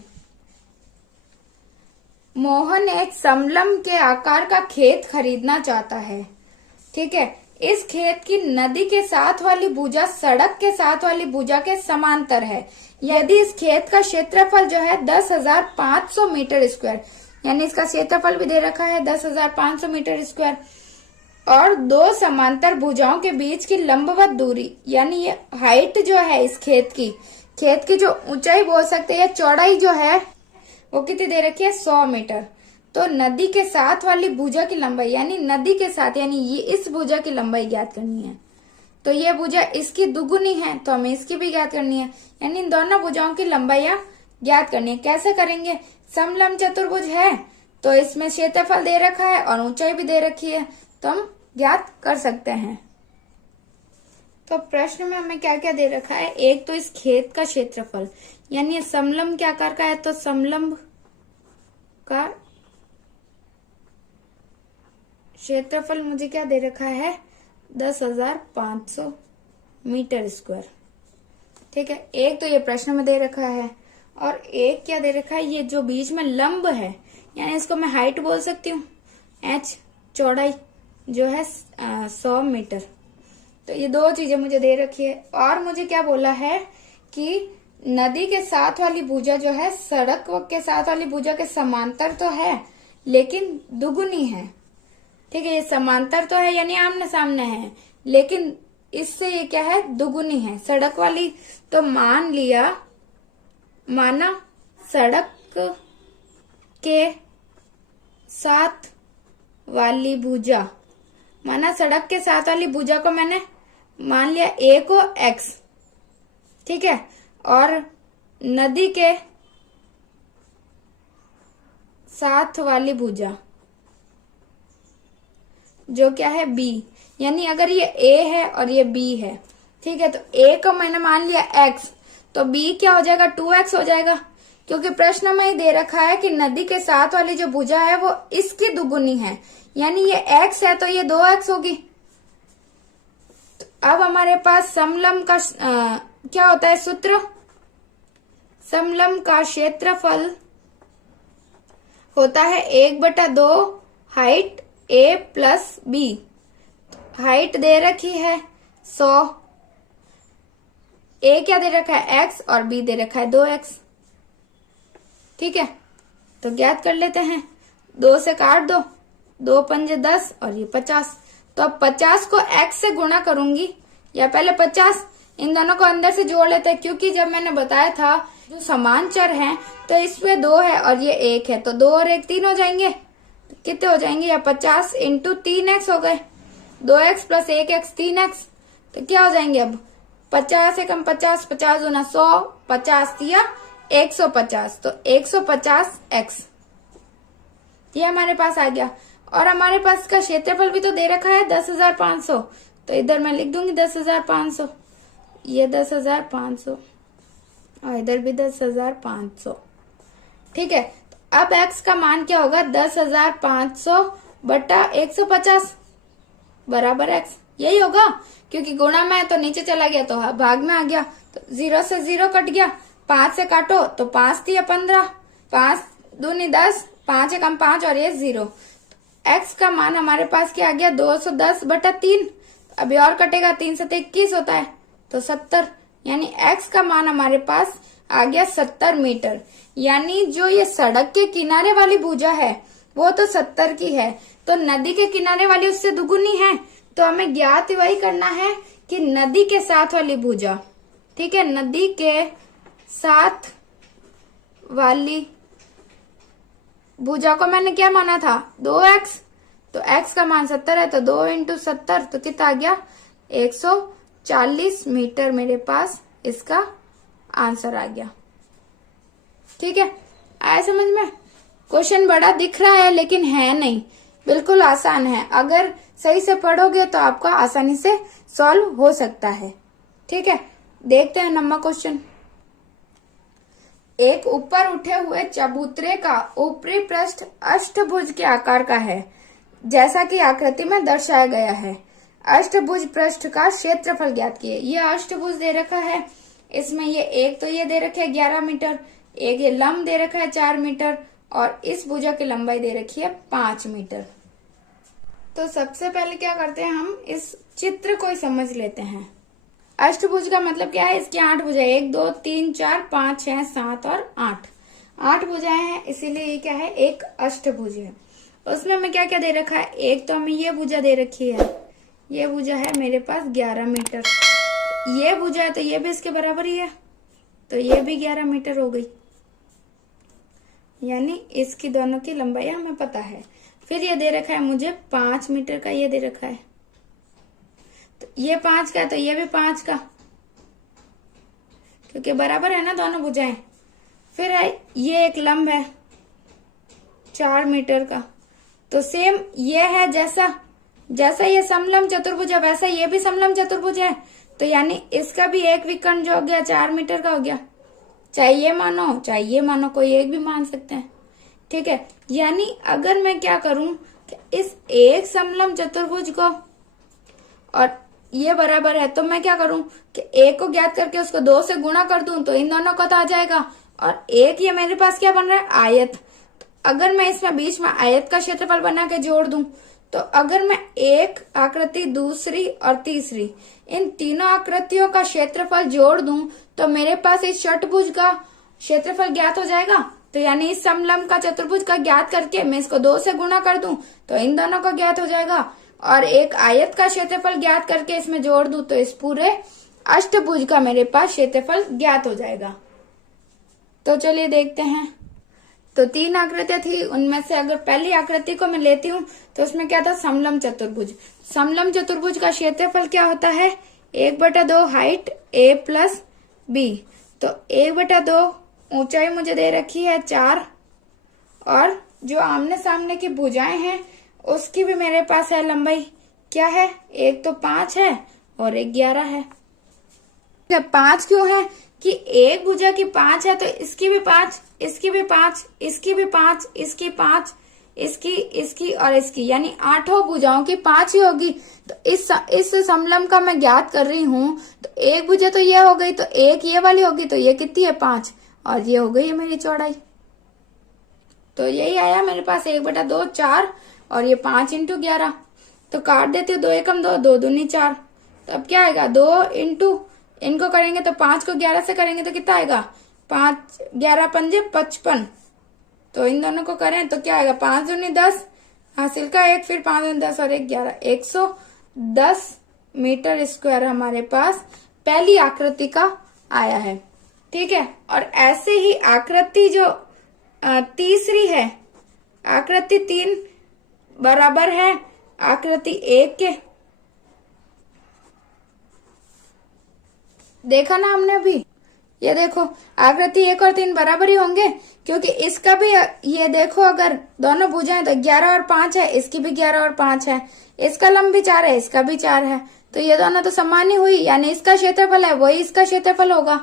मोहन एक समलंब के आकार का खेत खरीदना चाहता है। ठीक है, इस खेत की नदी के साथ वाली भुजा सड़क के साथ वाली भुजा के समांतर है। यदि इस खेत का क्षेत्रफल जो है 10,500 मीटर स्क्वायर, यानी इसका क्षेत्रफल भी दे रखा है 10,500 मीटर स्क्वायर, और दो समांतर भुजाओं के बीच की लंबवत दूरी, यानी ये हाइट जो है इस खेत की जो ऊंचाई बोल सकते हैं, चौड़ाई जो है वो कितनी दे रखी है, 100 मीटर। तो नदी के साथ वाली भुजा की लंबाई, यानी नदी के साथ, यानी ये इस भुजा की लंबाई ज्ञात करनी है। तो ये भुजा इसकी दुगुनी है, तो हमें इसकी भी ज्ञात करनी है, यानी इन दोनों भुजाओं की लंबाइयां ज्ञात करनी है। कैसे करेंगे, समलंब चतुर्भुज है तो इसमें क्षेत्रफल दे रखा है और ऊंचाई भी दे रखी है, तो हम ज्ञात कर सकते हैं। तो प्रश्न में हमें क्या क्या दे रखा है, एक तो इस खेत का क्षेत्रफल, यानी ये समलंब के आकार का है, तो समलंब का क्षेत्रफल मुझे क्या दे रखा है, 10,500 मीटर स्क्वायर। ठीक है, एक तो ये प्रश्न में दे रखा है, और एक क्या दे रखा है, ये जो बीच में लंब है, यानी इसको मैं हाइट बोल सकती हूँ, h चौड़ाई जो है 100 मीटर। तो ये दो चीजें मुझे दे रखी है। और मुझे क्या बोला है कि नदी के साथ वाली भुजा जो है सड़क के साथ वाली भुजा के समांतर तो है लेकिन दुगुनी है। ठीक है, ये समांतर तो है यानी आमने सामने है, लेकिन इससे ये क्या है, दुगुनी है सड़क वाली। तो माना सड़क के साथ वाली भुजा, माना सड़क के साथ वाली भुजा को मैंने मान लिया a को x, ठीक है, और नदी के साथ वाली भुजा जो क्या है b, यानी अगर ये a है और ये b है, ठीक है, तो a को मैंने मान लिया x, तो b क्या हो जाएगा, 2x हो जाएगा, क्योंकि प्रश्न में ही दे रखा है कि नदी के साथ वाली जो भुजा है वो इसकी दुगुनी है, यानी ये x है तो ये 2x होगी। तो अब हमारे पास समलंब का क्या होता है सूत्र, समलंब का क्षेत्रफल होता है 1/2 height a plus b। Height दे रखी है 100, a क्या दे रखा है x और b दे रखा है 2x। ठीक है, तो ज्ञात कर लेते हैं, 2 से काट दो, 2 पंजे 10 और ये 50। तो अब 50 को x से गुणा करूंगी, या पहले 50 इन दोनों को अंदर से जोड़ लेते हैं, क्योंकि जब मैंने बताया था जो समान चर हैं तो इसमें 2 है और ये 1 है, तो 2 और 1 3 हो जाएंगे। तो कितने हो जाएंगे, या 50 इंटू 3x हो गए, 2x प्लस 1x 3x। तो क्या हो जाएंगे अब, 50 से कम 50, 50 दूना 100, 50 दिया 150, तो 150x ये हमारे पास आ गया। और हमारे पास का क्षेत्रफल भी तो दे रखा है 10,500, तो इधर मैं लिख दूंगी 10,500, ये 10,500 और इधर भी 10,500। ठीक है, तो अब x का मान क्या होगा, 10,500 बटा 150 बराबर x, यही होगा, क्योंकि गुणा में तो नीचे चला गया तो भाग में आ गया, तो 0 से 0 कट गया, 5 से काटो तो 5 दिया 15, 5 दूनी 10, 5 एकम 5 और ये 0। x का मान हमारे पास क्या आ गया, 210 बटा 3। अभी और कटेगा, 3 से 21 होता है तो 70, यानी x का मान हमारे पास आ गया 70 मीटर। यानी जो ये सड़क के किनारे वाली भुजा है वो तो 70 की है, तो नदी के किनारे वाली उससे दुगुनी है, तो हमें ज्ञात वही करना है कि नदी के साथ वाली भुजा, ठीक है, नदी के साथ वाली भुजा को मैंने क्या माना था, 2x, तो x का मान 70 है, तो 2 इंटू 70 तो कितना आ गया, 140 मीटर मेरे पास इसका आंसर आ गया। ठीक है, आया समझ में। क्वेश्चन बड़ा दिख रहा है लेकिन है नहीं, बिल्कुल आसान है, अगर सही से पढ़ोगे तो आपका आसानी से सॉल्व हो सकता है। ठीक है, देखते हैं नंबर क्वेश्चन। एक ऊपर उठे हुए चबूतरे का ऊपरी पृष्ठ अष्टभुज के आकार का है, जैसा कि आकृति में दर्शाया गया है। अष्टभुज पृष्ठ का क्षेत्रफल ज्ञात किए। ये अष्टभुज दे रखा है, इसमें ये एक तो ये दे रखे है 11 मीटर, एक ये लंब दे रखा है 4 मीटर, और इस भुजा की लंबाई दे रखी है 5 मीटर। तो सबसे पहले क्या करते हैं, हम इस चित्र को ही समझ लेते हैं। अष्टभुज का मतलब क्या है, इसकी 8 भुजाएं, 1 2 3 4 5 6 7 और 8 भुजाएं हैं, इसीलिए ये क्या है, एक अष्टभुज है। उसमें हमें क्या क्या दे रखा है, एक तो हमें ये भुजा दे रखी है, ये भुजा है मेरे पास 11 मीटर, ये भुजा है तो ये भी इसके बराबर ही है, तो ये भी 11 मीटर हो गई, यानी इसकी दोनों की लंबाई हमें पता है। फिर ये दे रखा है मुझे 5 मीटर का, ये दे रखा है, तो ये 5 का तो ये भी 5 का, क्योंकि बराबर है ना दोनों भुजाएं। फिर है ये एक लंब है 4 मीटर का, तो सेम ये है जैसा ये समलंब चतुर्भुज है वैसा ये भी समलंब चतुर्भुज है, तो यानी इसका भी एक विकर्ण जो हो गया 4 मीटर का हो गया। चाहे ये मानो कोई एक भी मान सकते हैं, ठीक है। यानी अगर मैं क्या करूं कि इस एक समलंब चतुर्भुज को, और ये बराबर है, तो मैं क्या करूं कि एक को ज्ञात करके उसको 2 से गुणा कर दूं तो इन दोनों का तो आ जाएगा, और एक ये मेरे पास क्या बन रहा है, आयत। तो अगर मैं इसमें बीच में आयत का क्षेत्रफल बना के जोड़ दूं, तो अगर मैं एक आकृति, दूसरी और तीसरी, इन तीनों आकृतियों का क्षेत्रफल जोड़ दूं तो मेरे पास इस षटभुज का क्षेत्रफल ज्ञात हो जाएगा। तो यानी इस समलंब का चतुर्भुज का ज्ञात करके मैं इसको 2 से गुणा कर दूं तो इन दोनों का ज्ञात हो जाएगा, और एक आयत का क्षेत्रफल ज्ञात करके इसमें जोड़ दूं तो इस पूरे अष्टभुज का मेरे पास क्षेत्रफल ज्ञात हो जाएगा। तो चलिए देखते हैं। तो 3 आकृतियां थी, उनमें से अगर पहली आकृति को मैं लेती हूँ तो उसमें क्या था, समलंब चतुर्भुज। समलंब चतुर्भुज का क्षेत्रफल क्या होता है, 1/2 हाइट a प्लस b, तो 1/2 ऊंचाई मुझे दे रखी है 4, और जो आमने सामने की भुजाएं हैं उसकी भी मेरे पास है लंबाई, क्या है, एक तो 5 है और एक 11 है। 5 क्यों है कि एक भुजा की 5 है तो इसकी भी 5, इसकी भी 5, इसकी भी 5, इसकी 5, इसकी और इसकी, यानी 8 भुजाओं की 5 ही होगी। तो इस समलंब का मैं ज्ञात कर रही हूं, तो एक भुजा तो ये हो गई, तो एक ये वाली होगी, तो ये कितनी है, 5, और ये हो गई है मेरी चौड़ाई। तो यही आया मेरे पास 1/2 4, और ये 5 × 11, तो काट देती हूँ, 2 एकम 2, 2 दूनी 4, तो अब क्या आएगा, 2 इंटू इनको करेंगे तो 5 को 11 से करेंगे तो कितना आएगा, 5 11 पंजे 55, तो इन दोनों को करें तो क्या आएगा, 5 दूनी 10, हासिल का 1, फिर 5 दूनी 10 और 1 11, 110 मीटर स्क्वायर हमारे पास पहली आकृति का आया है, ठीक है। और ऐसे ही आकृति जो तीसरी है, आकृति 3 बराबर है आकृति 1 के, देखा ना हमने अभी, ये देखो आकृति 1 और 3 बराबर ही होंगे, क्योंकि इसका भी ये देखो, अगर दोनों भुजाएं तो 11 और 5 है, इसकी भी 11 और 5 है, इसका लंब भी 4 है, इसका भी 4 है, तो ये दोनों तो समान ही हुई, यानी इसका क्षेत्रफल है वही इसका क्षेत्रफल होगा।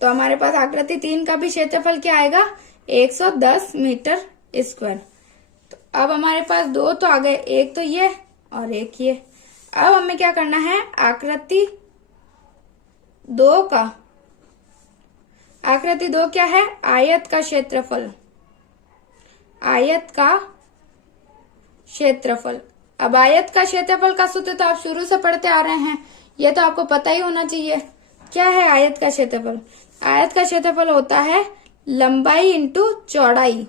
तो हमारे पास आकृति 3 का भी क्षेत्रफल क्या आएगा, 110 मीटर स्क्वायर। तो अब हमारे पास 2 तो आ गए, एक तो ये और एक ये। अब हमें क्या करना है, आकृति 2 का, आकृति 2 क्या है, आयत का क्षेत्रफल, आयत का क्षेत्रफल। अब आयत का क्षेत्रफल का सूत्र तो आप शुरू से पढ़ते आ रहे हैं, ये तो आपको पता ही होना चाहिए। क्या है आयत का क्षेत्रफल, आयत का क्षेत्रफल होता है लंबाई इंटू चौड़ाई।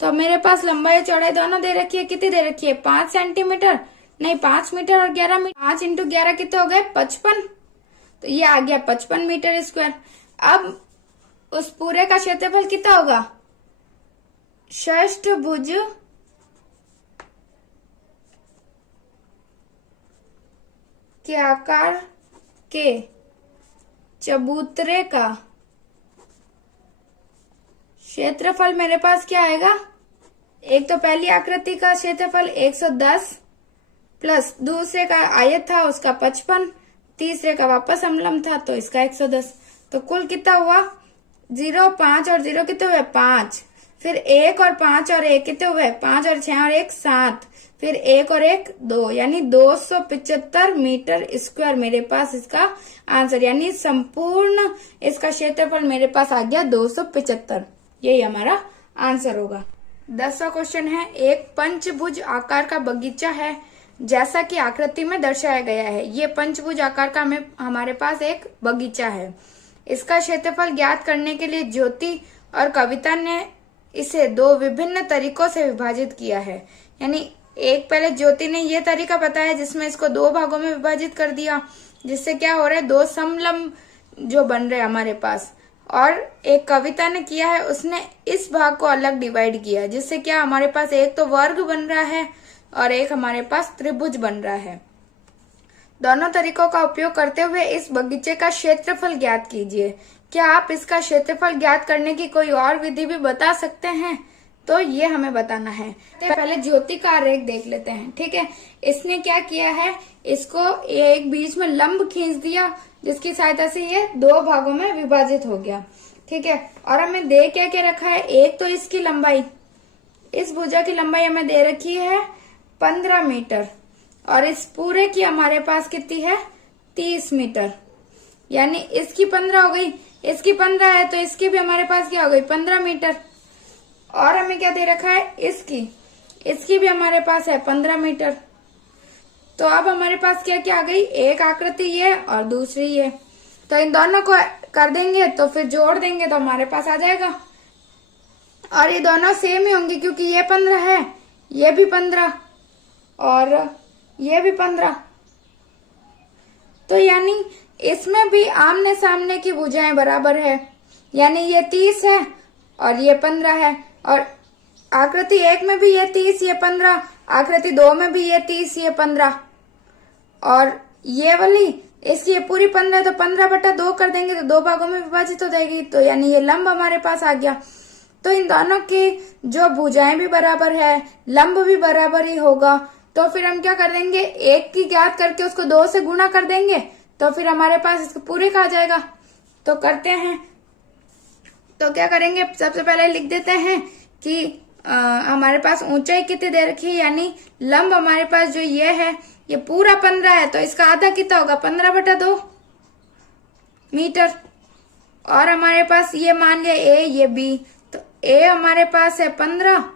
तो मेरे पास लंबाई चौड़ाई दोनों दे रखी है, कितनी दे रखी है, 5 सेंटीमीटर, नहीं 5 मीटर और 11 मीटर, 5 × 11 कितने हो गए, 55, तो ये आ गया 55 मीटर स्क्वायर। अब उस पूरे का क्षेत्रफल कितना होगा, षष्ठभुज के आकार के चबूतरे का क्षेत्रफल मेरे पास क्या आएगा, एक तो पहली आकृति का क्षेत्रफल 110 प्लस दूसरे का आयत था उसका 55, तीसरे का वापस समलंब था तो इसका 110, तो कुल कितना हुआ, 0 5 और 0 कितने हुए, 5, फिर 1 और 5 और 1 कितने हुए, 5 और 6 और 1 7, फिर 1 और 1 2, यानी 275 मीटर स्क्वायर मेरे पास इसका आंसर, यानी संपूर्ण इसका क्षेत्रफल मेरे पास आ गया 275, यही हमारा आंसर होगा। 10वां क्वेश्चन है, एक पंचभुज आकार का बगीचा है जैसा कि आकृति में दर्शाया गया है। ये पंचभुज आकार का हमारे पास एक बगीचा है। इसका क्षेत्रफल ज्ञात करने के लिए ज्योति और कविता ने इसे दो विभिन्न तरीकों से विभाजित किया है। यानी एक पहले ज्योति ने ये तरीका बताया जिसमें इसको दो भागों में विभाजित कर दिया, जिससे क्या हो रहा है, दो समलंब जो बन रहे हमारे पास। और एक कविता ने किया है, उसने इस भाग को अलग डिवाइड किया, जिससे क्या हमारे पास एक तो वर्ग बन रहा है और एक हमारे पास त्रिभुज बन रहा है। दोनों तरीकों का उपयोग करते हुए इस बगीचे का क्षेत्रफल ज्ञात कीजिए। क्या आप इसका क्षेत्रफल ज्ञात करने की कोई और विधि भी बता सकते हैं? तो ये हमें बताना है। तो पहले ज्योति का आरेख देख लेते हैं। ठीक है, इसने क्या किया है, इसको एक बीच में लंब खींच दिया, जिसकी सहायता से ये दो भागों में विभाजित हो गया। ठीक है, और हमें दे क्या क्या रखा है, एक तो इसकी लंबाई, इस भुजा की लंबाई हमें दे रखी है 15 मीटर, और इस पूरे की हमारे पास कितनी है, 30 मीटर। यानी इसकी 15 हो गई, इसकी 15 है तो इसकी भी हमारे पास क्या हो गई, 15 मीटर। और हमें क्या दे रखा है, इसकी भी हमारे पास है 15 मीटर। तो अब हमारे पास क्या क्या आ गई, एक आकृति ये और दूसरी ये। तो इन दोनों को कर देंगे तो फिर जोड़ देंगे तो हमारे पास आ जाएगा। और ये दोनों सेम ही होंगे क्योंकि ये 15 है, ये भी 15 और ये भी 15। तो यानी इसमें भी आमने सामने की भुजाएं बराबर है। यानी ये 30 है और ये 15 है। और आकृति 1 में भी ये 30 ये 15, आकृति 2 में भी ये 30 ये 15, और ये वाली इसकी ये पूरी 15, तो 15/2 कर देंगे तो दो भागों में विभाजित हो जाएगी। तो यानी ये लंब हमारे पास आ गया। तो इन दोनों की जो भुजाएं भी बराबर है, लंब भी बराबर ही होगा। तो फिर हम क्या कर देंगे, एक की ज्ञात करके उसको 2 से गुणा कर देंगे तो फिर हमारे पास इसको पूरे का आ जाएगा। तो करते हैं। तो क्या करेंगे, सबसे पहले लिख देते हैं कि हमारे पास ऊंचाई कितनी दे रखी है, यानी लंब हमारे पास जो ये है ये पूरा 15 है, तो इसका आधा कितना होगा, 15/2 मीटर। और हमारे पास ये मान लिया ए ये बी, तो ए हमारे पास है 15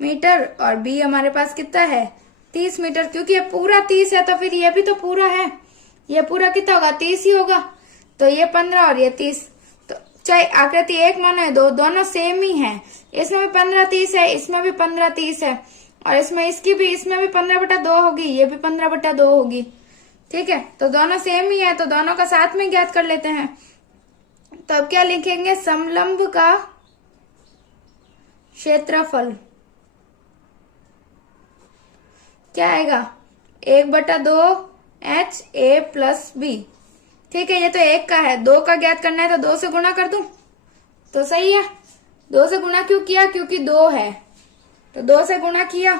मीटर और बी हमारे पास कितना है, 30 मीटर। क्योंकि ये पूरा 30 है तो फिर ये भी तो पूरा है, ये पूरा कितना होगा, 30 ही होगा। तो ये 15 और ये 30, तो चाहे आकृति एक मानो है दो, दोनों सेम ही है। इसमें भी 15/30 है, इसमें भी 15/30 है, और इसमें इसमें भी 15/2 होगी, ये भी 15/2 होगी। ठीक है, तो दोनों सेम ही है, तो दोनों का साथ में ज्ञात कर लेते हैं। तो अब क्या लिखेंगे, समलंब का क्षेत्रफल क्या आएगा, 1/2 H A + B। ठीक है, ये तो एक का है, 2 का ज्ञात करना है तो 2 से गुणा कर दूं तो सही है। 2 से गुणा क्यों किया, क्योंकि 2 है तो 2 से गुणा किया,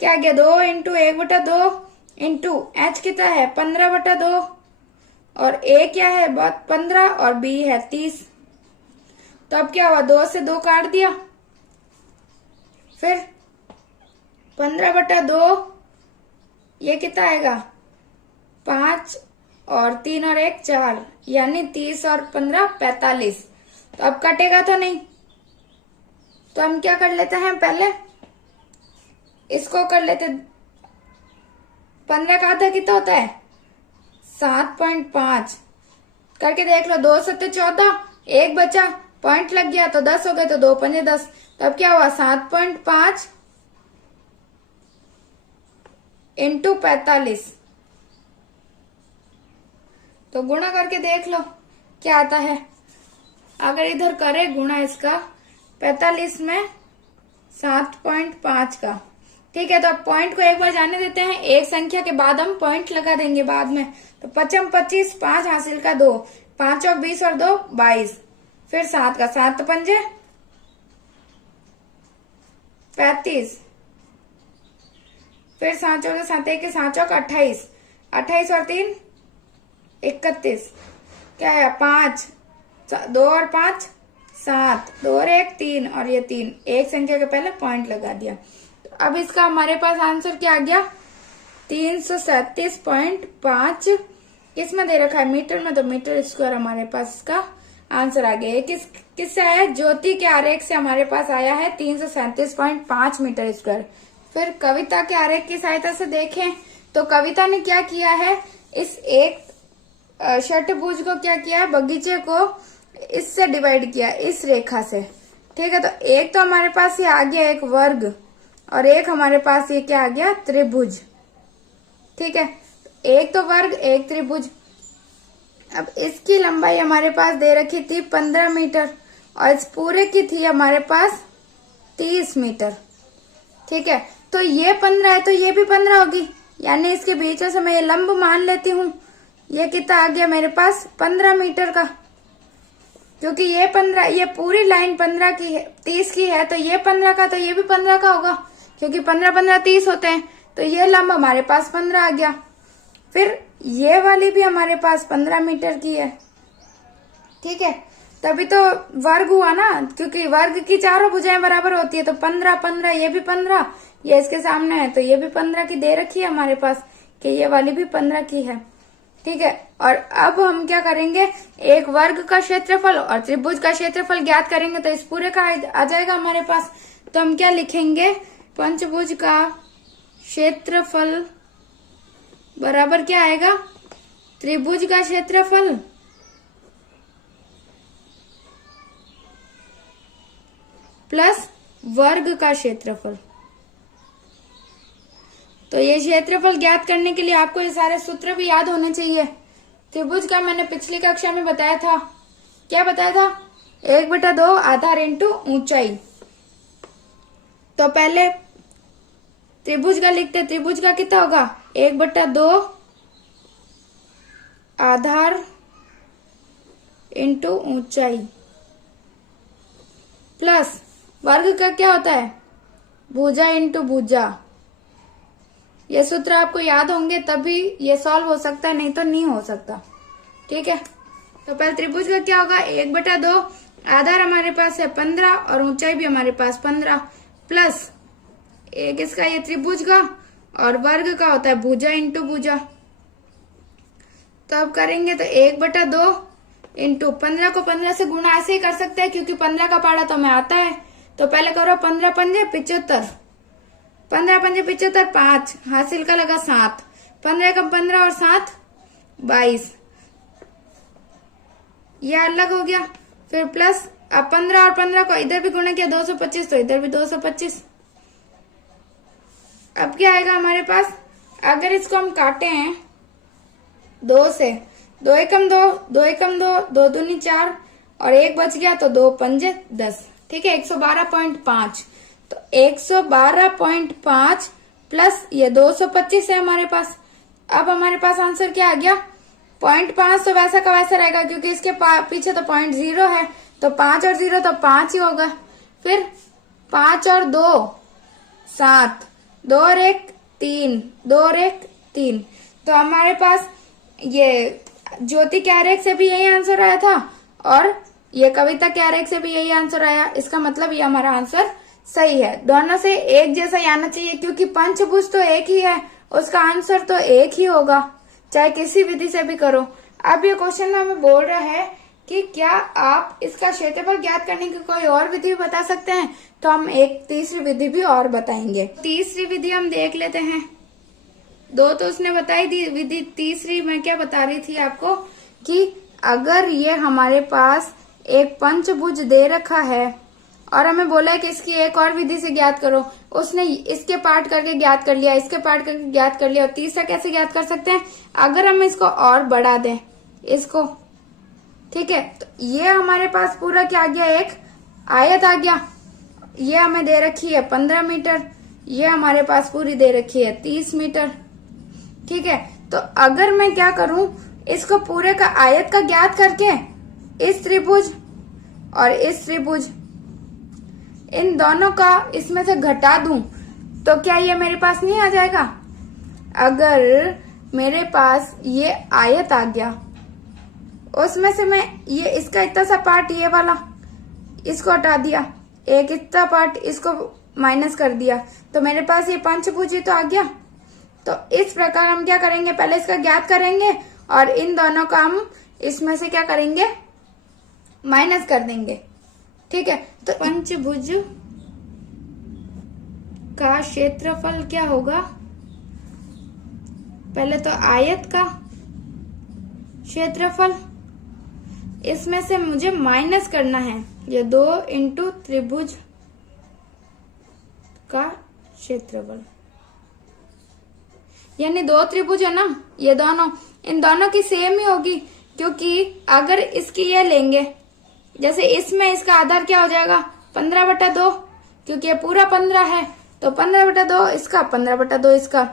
क्या गया, 2 × 1/2 × H कितना है 15/2, और A क्या है 15 और B है 30। तो अब क्या हुआ, 2 से 2 काट दिया, फिर 15/2 ये कितना आएगा, 5 और 3 और 1 4, यानी 30 और 15 45। तो अब कटेगा तो नहीं, तो हम क्या कर लेते हैं, पहले इसको कर लेते, 15 का आधा कितना होता है 7.5 करके देख लो, 2 7 14, 1 बचा, पॉइंट लग गया तो 10 हो गए, तो 2 5 10। तो अब क्या हुआ, 7.5 × 45, तो गुणा करके देख लो क्या आता है। अगर इधर करे गुणा इसका 45 में 7.5 का, ठीक है, तो अब पॉइंट को एक बार जाने देते हैं, एक संख्या के बाद हम पॉइंट लगा देंगे बाद में। तो 55 25, 5 हासिल का 2, 5 और 20 और 2 22, फिर 7 का 7 पंजे 35, फिर 7 चौके 7 1 7 चौक 28, 28 और 3 31, क्या है 5, 2 और 5 7, 2 और 1 3 और ये 3, एक संख्या के पहले पॉइंट लगा दिया। तो अब इसका हमारे पास आंसर क्या आ गया, 337.5। किस में दे रखा है, मीटर में, तो मीटर स्क्वायर हमारे पास इसका आंसर आ गया। किससे आया, ज्योति के आरेख से हमारे पास आया है 337.5 मीटर स्क्वायर। फिर कविता के आरेख की सहायता से देखें तो कविता ने क्या किया है, इस एक षटभुज को क्या किया, बगीचे को इससे डिवाइड किया, इस रेखा से। ठीक है, तो एक तो हमारे पास ये आ गया एक वर्ग और एक हमारे पास ये क्या आ गया, त्रिभुज। ठीक है, एक तो वर्ग एक त्रिभुज। अब इसकी लंबाई हमारे पास दे रखी थी 15 मीटर और इस पूरे की थी हमारे पास 30 मीटर। ठीक है, तो ये 15 है तो ये भी 15 होगी, यानी इसके बीच में से मैं ये लंब मान लेती हूँ। ये कितना आ गया मेरे पास 15 मीटर का, क्योंकि ये 15, ये पूरी लाइन 15 की है, 30 की है, तो ये 15 का, तो ये भी 15 का होगा, क्योंकि 15 15 30 होते हैं। तो ये लंब हमारे पास 15 आ गया। फिर ये वाली भी हमारे पास 15 मीटर की है। ठीक है, तभी तो वर्ग हुआ ना, क्योंकि वर्ग की चारों भुजाएं बराबर होती है। तो 15 15, ये भी 15, ये इसके सामने है तो ये भी 15 की दे रखी है हमारे पास, कि ये वाली भी 15 की है। ठीक है, और अब हम क्या करेंगे, एक वर्ग का क्षेत्रफल और त्रिभुज का क्षेत्रफल ज्ञात करेंगे, तो इस पूरे का आ जाएगा हमारे पास। तो हम क्या लिखेंगे, पंचभुज का क्षेत्रफल बराबर क्या आएगा, त्रिभुज का क्षेत्रफल प्लस वर्ग का क्षेत्रफल। तो ये क्षेत्रफल ज्ञात करने के लिए आपको ये सारे सूत्र भी याद होने चाहिए। त्रिभुज का मैंने पिछली कक्षा में बताया था, क्या बताया था, 1/2 आधार इंटू ऊंचाई। तो पहले त्रिभुज का लिखते, त्रिभुज का कितना होगा, 1/2 आधार इंटू ऊंचाई प्लस वर्ग का क्या होता है, भुजा इंटू भुजा। ये सूत्र आपको याद होंगे तभी ये सॉल्व हो सकता है, नहीं तो नहीं हो सकता। ठीक है, तो पहले त्रिभुज का क्या होगा, 1/2 आधार हमारे पास है 15 और ऊंचाई भी हमारे पास 15 प्लस एक इसका ये त्रिभुज का, और वर्ग का होता है भुजा इंटू भुजा। तो अब करेंगे तो 1/2 इंटू 15 को 15 से गुणा ऐसे ही कर सकते हैं, क्योंकि 15 का पाड़ा तो हमें आता है। तो पहले करो 15 पंजे 75, 15 पंजे 75, 5 हासिल का लगा 7, 15 कम 15 और 7 22, यह अलग हो गया। फिर प्लस अब 15 और 15 को इधर भी गुणा किया 225, तो इधर भी 225। अब क्या आएगा हमारे पास, अगर इसको हम काटे हैं 2 से, 2 एकम 2, 2 एकम 2, 2 दूनी 4 और 1 बच गया, तो 2 पंजे 10। ठीक है, 112.5। तो 112.5 प्लस ये 225 है हमारे पास। अब हमारे पास आंसर क्या आ गया, 0.5 तो वैसा का वैसा रहेगा, क्योंकि इसके पीछे तो 0.0 है, तो 5 और 0 तो 5 ही होगा। फिर 5 और 2 7, 2 और 1 3, 2 और 1 3। तो हमारे पास ये ज्योति कैरेक से भी यही आंसर आया था और ये कविता कैरेक से भी यही आंसर आया। इसका मतलब ये हमारा आंसर सही है। दोनों से एक जैसा ही आना चाहिए, क्योंकि पंचभुज तो एक ही है, उसका आंसर तो एक ही होगा, चाहे किसी विधि से भी करो। अब ये क्वेश्चन में हमें बोल रहा है कि क्या आप इसका क्षेत्रफल ज्ञात करने की कोई और विधि बता सकते हैं, तो हम एक तीसरी विधि भी और बताएंगे। तीसरी विधि हम देख लेते हैं। 2 तो उसने बताई दी विधि, तीसरी मैं क्या बता रही थी आपको, कि अगर ये हमारे पास एक पंचभुज दे रखा है और हमें बोला है कि इसकी एक और विधि से ज्ञात करो, उसने इसके पार्ट करके ज्ञात कर लिया, इसके पार्ट करके ज्ञात कर लिया, और तीसरा कैसे ज्ञात कर सकते हैं, अगर हम इसको और बढ़ा दें इसको। ठीक है, तो ये हमारे पास पूरा क्या आ गया, एक आयत आ गया। ये हमें दे रखी है 15 मीटर, ये हमारे पास पूरी दे रखी है 30 मीटर। ठीक है, तो अगर मैं क्या करूं, इसको पूरे का आयत का ज्ञात करके इस त्रिभुज और इस त्रिभुज, इन दोनों का इसमें से घटा दूं, तो क्या ये मेरे पास नहीं आ जाएगा। अगर मेरे पास ये आयत आ गया, उसमें से मैं ये इसका इतना सा पार्ट ये वाला इसको हटा दिया, एक इतना पार्ट इसको माइनस कर दिया, तो मेरे पास ये पंचभुज ही तो आ गया। तो इस प्रकार हम क्या करेंगे, पहले इसका ज्ञात करेंगे और इन दोनों का हम इसमें से क्या करेंगे, माइनस कर देंगे। ठीक है, तो पंचभुज का क्षेत्रफल क्या होगा, पहले तो आयत का क्षेत्रफल, इसमें से मुझे माइनस करना है, ये 2 इंटू त्रिभुज का क्षेत्रफल, यानी 2 त्रिभुज है ना, ये दोनों, इन दोनों की सेम ही होगी, क्योंकि अगर इसकी ये लेंगे, जैसे इसमें इसका आधार क्या हो जाएगा 15/2, क्योंकि ये पूरा 15 है, तो 15/2 इसका, 15/2 इसका,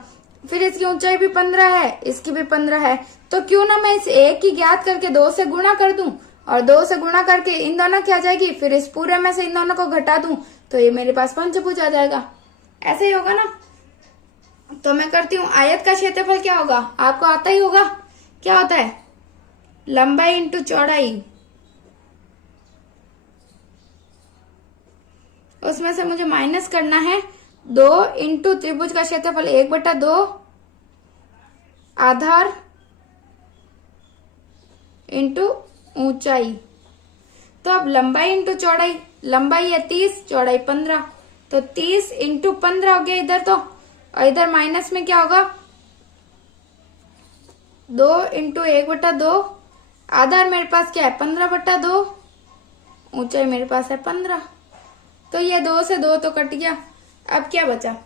फिर इसकी ऊंचाई भी 15 है, इसकी भी 15 है, तो क्यों ना मैं इस एक की ज्ञात करके 2 से गुणा कर दूं, और 2 से गुणा करके इन दोनों की आ जाएगी, फिर इस पूरे में से इन दोनों को घटा दूं, तो ये मेरे पास पंचभुज आ जाएगा। ऐसे ही होगा ना। तो मैं करती हूँ, आयत का क्षेत्रफल क्या होगा, आपको आता ही होगा, क्या होता है, लंबाई इंटू चौड़ाई। उसमें से मुझे माइनस करना है 2 इंटू त्रिभुज का क्षेत्रफल 1/2 आधार इंटू ऊंचाई। तो अब लंबाई इंटू चौड़ाई, लंबाई है 30, चौड़ाई 15, तो 30 इंटू 15 हो गया इधर, तो और इधर माइनस में क्या होगा 2 इंटू 1/2, आधार मेरे पास क्या है 15/2, ऊंचाई मेरे पास है 15, तो ये 2 से 2 तो कट गया। अब क्या बचा,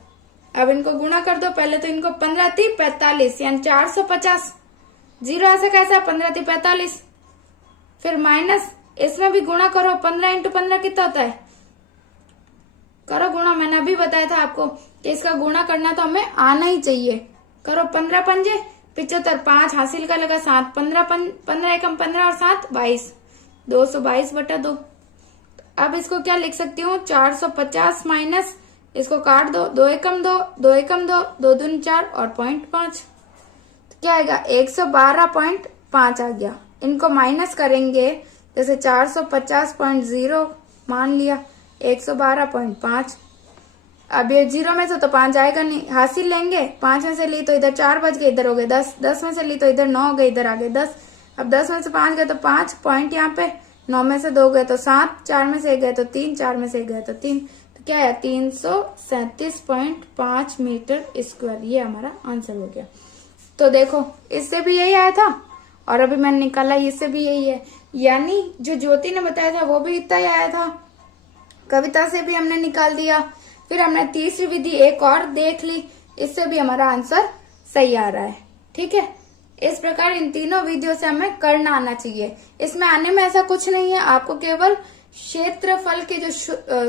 अब इनको गुणा कर दो, पहले तो इनको 15 × 3 = 45, यानी 450, जीरो ऐसे कैसा, 15 × 3 = 45, फिर माइनस, इसमें भी गुणा करो, 15 इंटू 15 कितना होता है, करो गुणा, मैंने अभी बताया था आपको कि इसका गुणा करना तो हमें आना ही चाहिए। करो 15 × 5 = 75, 5 हासिल का लगा 7, 15 एकम 15 और 7 22, 222/2। अब इसको क्या लिख सकती हूँ, 450 माइनस, इसको काट दो, 2 एकम 2, 2 एकम 2, 2 दूनी 4 और 0.5, तो क्या आएगा 112.5 आ गया। इनको माइनस करेंगे, जैसे 450.0 मान लिया, 112.5, अब ये 0 में से तो 5 आएगा नहीं, हासिल लेंगे, 5 में से ली तो इधर 4 बच गए, इधर हो गए 10, 10 में से ली तो इधर 9 हो गए, इधर आ गए 10, अब 10 में से 5 गए तो 5 पॉइंट यहाँ पे, 9 में से 2 गए तो 7, 4 में से 1 गए तो 3, 4 में से 1 गए तो 3, तो क्या है 337.5 मीटर स्क्वायर, ये हमारा आंसर हो गया। तो देखो इससे भी यही आया था, और अभी मैंने निकाला इससे भी यही है, यानी जो ज्योति ने बताया था वो भी इतना ही आया था, कविता से भी हमने निकाल दिया, फिर हमने तीसरी विधि एक और देख ली, इससे भी हमारा आंसर सही आ रहा है। ठीक है, इस प्रकार इन तीनों विधियों से हमें करना आना चाहिए। इसमें आने में ऐसा कुछ नहीं है, आपको केवल क्षेत्रफल के जो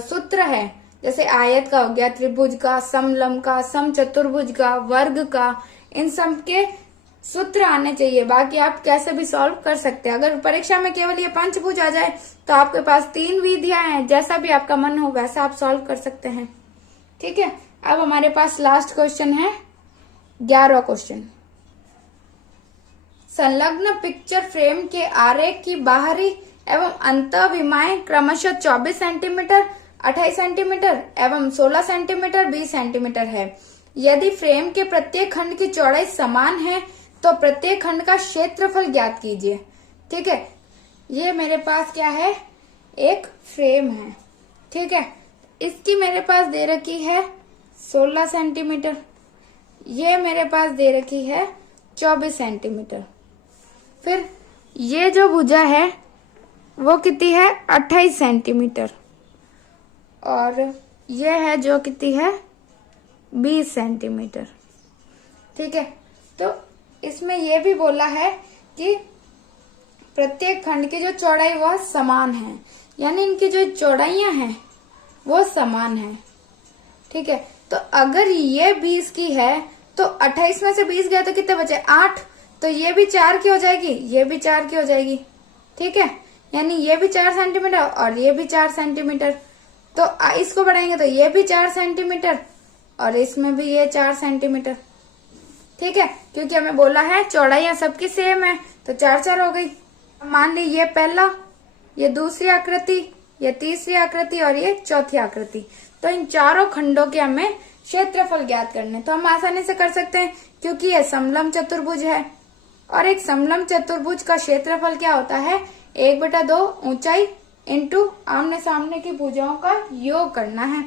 सूत्र है, जैसे आयत का हो गया, त्रिभुज का, समलंब का, समचतुर्भुज का, वर्ग का, इन सब के सूत्र आने चाहिए, बाकी आप कैसे भी सॉल्व कर सकते हैं। अगर परीक्षा में केवल ये पंचभुज आ जाए तो आपके पास 3 विधियां हैं, जैसा भी आपका मन हो वैसा आप सॉल्व कर सकते हैं। ठीक है, अब हमारे पास लास्ट क्वेश्चन है 11वां क्वेश्चन। संलग्न पिक्चर फ्रेम के आरेख की बाहरी एवं अंतः विमाएं क्रमशः 24 सेंटीमीटर, 28 सेंटीमीटर एवं 16 सेंटीमीटर, 20 सेंटीमीटर है। यदि फ्रेम के प्रत्येक खंड की चौड़ाई समान है तो प्रत्येक खंड का क्षेत्रफल ज्ञात कीजिए। ठीक है, ये मेरे पास क्या है, एक फ्रेम है। ठीक है, इसकी मेरे पास दे रखी है 16 सेंटीमीटर, ये मेरे पास दे रखी है 24 सेंटीमीटर, फिर ये जो भुजा है वो कितनी है 28 सेंटीमीटर, और ये है जो कितनी है 20 सेंटीमीटर। ठीक है, तो इसमें ये भी बोला है कि प्रत्येक खंड की जो चौड़ाई वह समान है, यानी इनकी जो चौड़ाइयां हैं वो समान है। ठीक है, तो अगर ये 20 की है तो 28 में से 20 गया तो कितने बचे 8, तो ये भी 4 की हो जाएगी, ये भी 4 की हो जाएगी। ठीक है, यानी ये भी 4 सेंटीमीटर और ये भी 4 सेंटीमीटर, तो इसको बढ़ाएंगे तो ये भी 4 सेंटीमीटर और इसमें भी ये 4 सेंटीमीटर। ठीक है, क्योंकि हमें बोला है चौड़ाइयां सबकी सेम है, तो 4-4 हो गई। मान ली ये पहला, ये दूसरी आकृति, ये तीसरी आकृति और ये चौथी आकृति, तो इन चारों खंडों के हमें क्षेत्रफल ज्ञात करने, तो हम आसानी से कर सकते हैं, क्योंकि ये समलंब चतुर्भुज है, और एक समलंब चतुर्भुज का क्षेत्रफल क्या होता है 1/2 ऊंचाई इंटू आमने सामने की भुजाओं का योग करना है।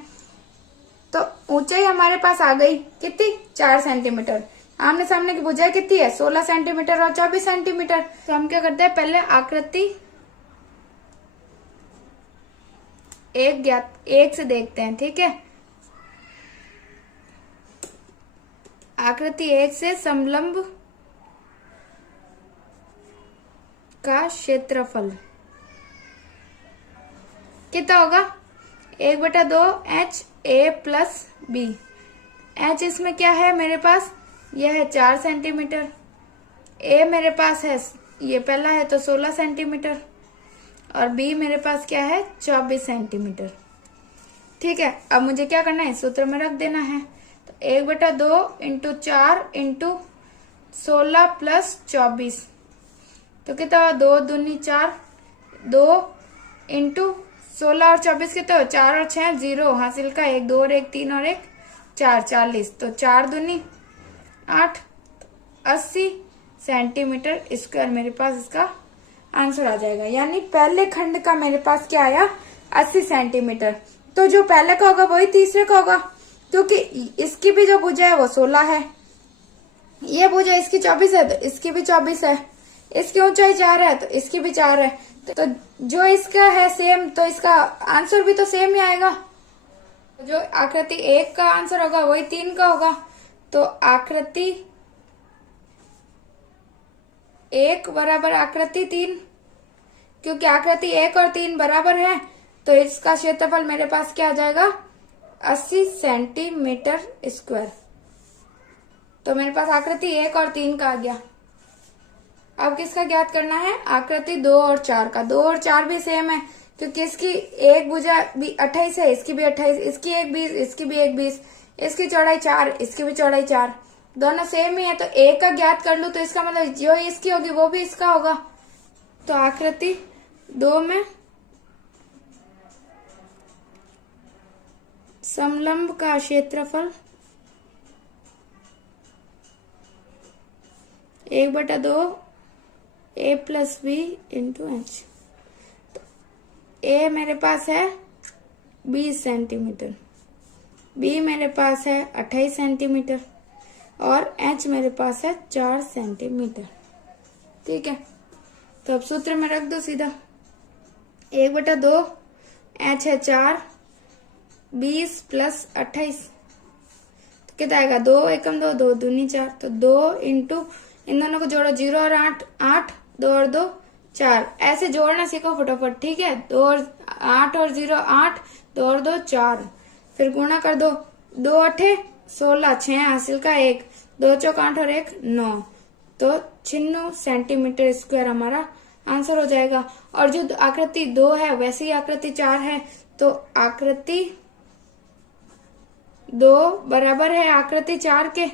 तो ऊंचाई हमारे पास आ गई कितनी 4 सेंटीमीटर, आमने सामने की भुजाएं कितनी है 16 सेंटीमीटर और 24 सेंटीमीटर। तो हम क्या करते हैं, पहले आकृति एक से देखते हैं, ठीक है। आकृति 1 से समलंब का क्षेत्रफल कितना होगा? 1/2 H A plus B। H इसमें क्या है मेरे पास? यह है 4 सेंटीमीटर। A मेरे पास है, ये पहला है तो 16 सेंटीमीटर, और B मेरे पास क्या है? 24 सेंटीमीटर। ठीक है, अब मुझे क्या करना है? सूत्र में रख देना है। तो 1/2 × 4 × 16 प्लस 24, तो कितना हुआ? 2 दूनी 4, 2 × 16 और 24 कितना हो? 4 और 6 0, हासिल का 1, 2 और 1 3 और 1 4, 40। तो 4 दूनी 8, 80 सेंटीमीटर स्क्वायर मेरे पास इसका आंसर आ जाएगा। यानी पहले खंड का मेरे पास क्या आया? 80 सेंटीमीटर। तो जो पहले का होगा वही तीसरे का होगा, क्योंकि इसकी भी जो भुजा है वो 16 है, ये भुजा इसकी 24 है तो इसकी भी 24 है, इसकी ऊंचाई 4 है तो इसकी भी 4 है। तो जो इसका है सेम, तो इसका आंसर भी तो सेम ही आएगा। जो आकृति 1 का आंसर होगा वही 3 का होगा। तो आकृति 1 बराबर आकृति 3, क्योंकि आकृति 1 और 3 बराबर है, तो इसका क्षेत्रफल मेरे पास क्या आ जाएगा? 80 सेंटीमीटर स्क्वायर। तो मेरे पास आकृति 1 और 3 का आ गया। अब किसका ज्ञात करना है? आकृति 2 और 4 का। 2 और 4 भी सेम है, क्योंकि इसकी एक भुजा भी 28 है, इसकी भी 28, इसकी एक 20, इसकी भी एक 20, इसकी चौड़ाई 4, इसकी भी चौड़ाई 4, दोनों सेम ही है। तो एक का ज्ञात कर लूं तो इसका मतलब जो इसकी होगी वो भी इसका होगा। तो आकृति 2 में समलंब का क्षेत्रफल 1/2 A plus B into H। तो A मेरे पास है 20 सेंटीमीटर, B मेरे पास है 28 सेंटीमीटर और H मेरे पास है 4 सेंटीमीटर। ठीक है, तो अब सूत्र में रख दो सीधा। 1/2 H है 4, 20 प्लस 28, तो कितना आएगा? 2 एकम 2, 2 दूनी 4, तो 2 इंटू इन दोनों को जोड़ो, 0 और 8, 8, 2 और 2 4, ऐसे जोड़ना सीखो फटाफट। ठीक है, 2 और 8 और 0 8, 2 और 2 4, फिर गुणा कर दो, 2 8 16, 6 हासिल का 1, 2 चौक 8 और 1 9, तो 96 सेंटीमीटर स्क्वायर हमारा आंसर हो जाएगा। और जो आकृति 2 है वैसे ही आकृति 4 है, तो आकृति 2 बराबर है आकृति 4 के।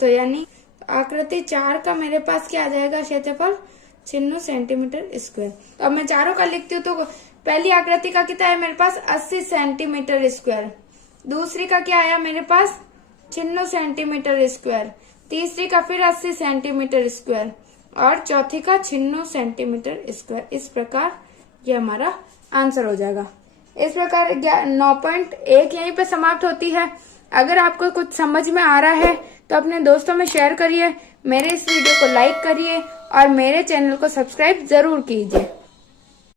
तो यानी आकृति 4 का मेरे पास क्या आ जाएगा? क्षेत्रफल 96 सेंटीमीटर स्क्वायर। तो अब मैं चारों का लिखती हूँ। तो पहली आकृति का कितना है मेरे पास? 80 सेंटीमीटर स्क्वायर। दूसरी का क्या आया मेरे पास? 96 सेंटीमीटर स्क्वायर। तीसरी का फिर 80 सेंटीमीटर स्क्वायर और चौथी का 96 सेंटीमीटर स्क्वायर। इस प्रकार ये हमारा आंसर हो जाएगा। इस प्रकार 9.1 यहीं पे समाप्त होती है। अगर आपको कुछ समझ में आ रहा है तो अपने दोस्तों में शेयर करिए, मेरे इस वीडियो को लाइक करिए और मेरे चैनल को सब्सक्राइब जरूर कीजिए।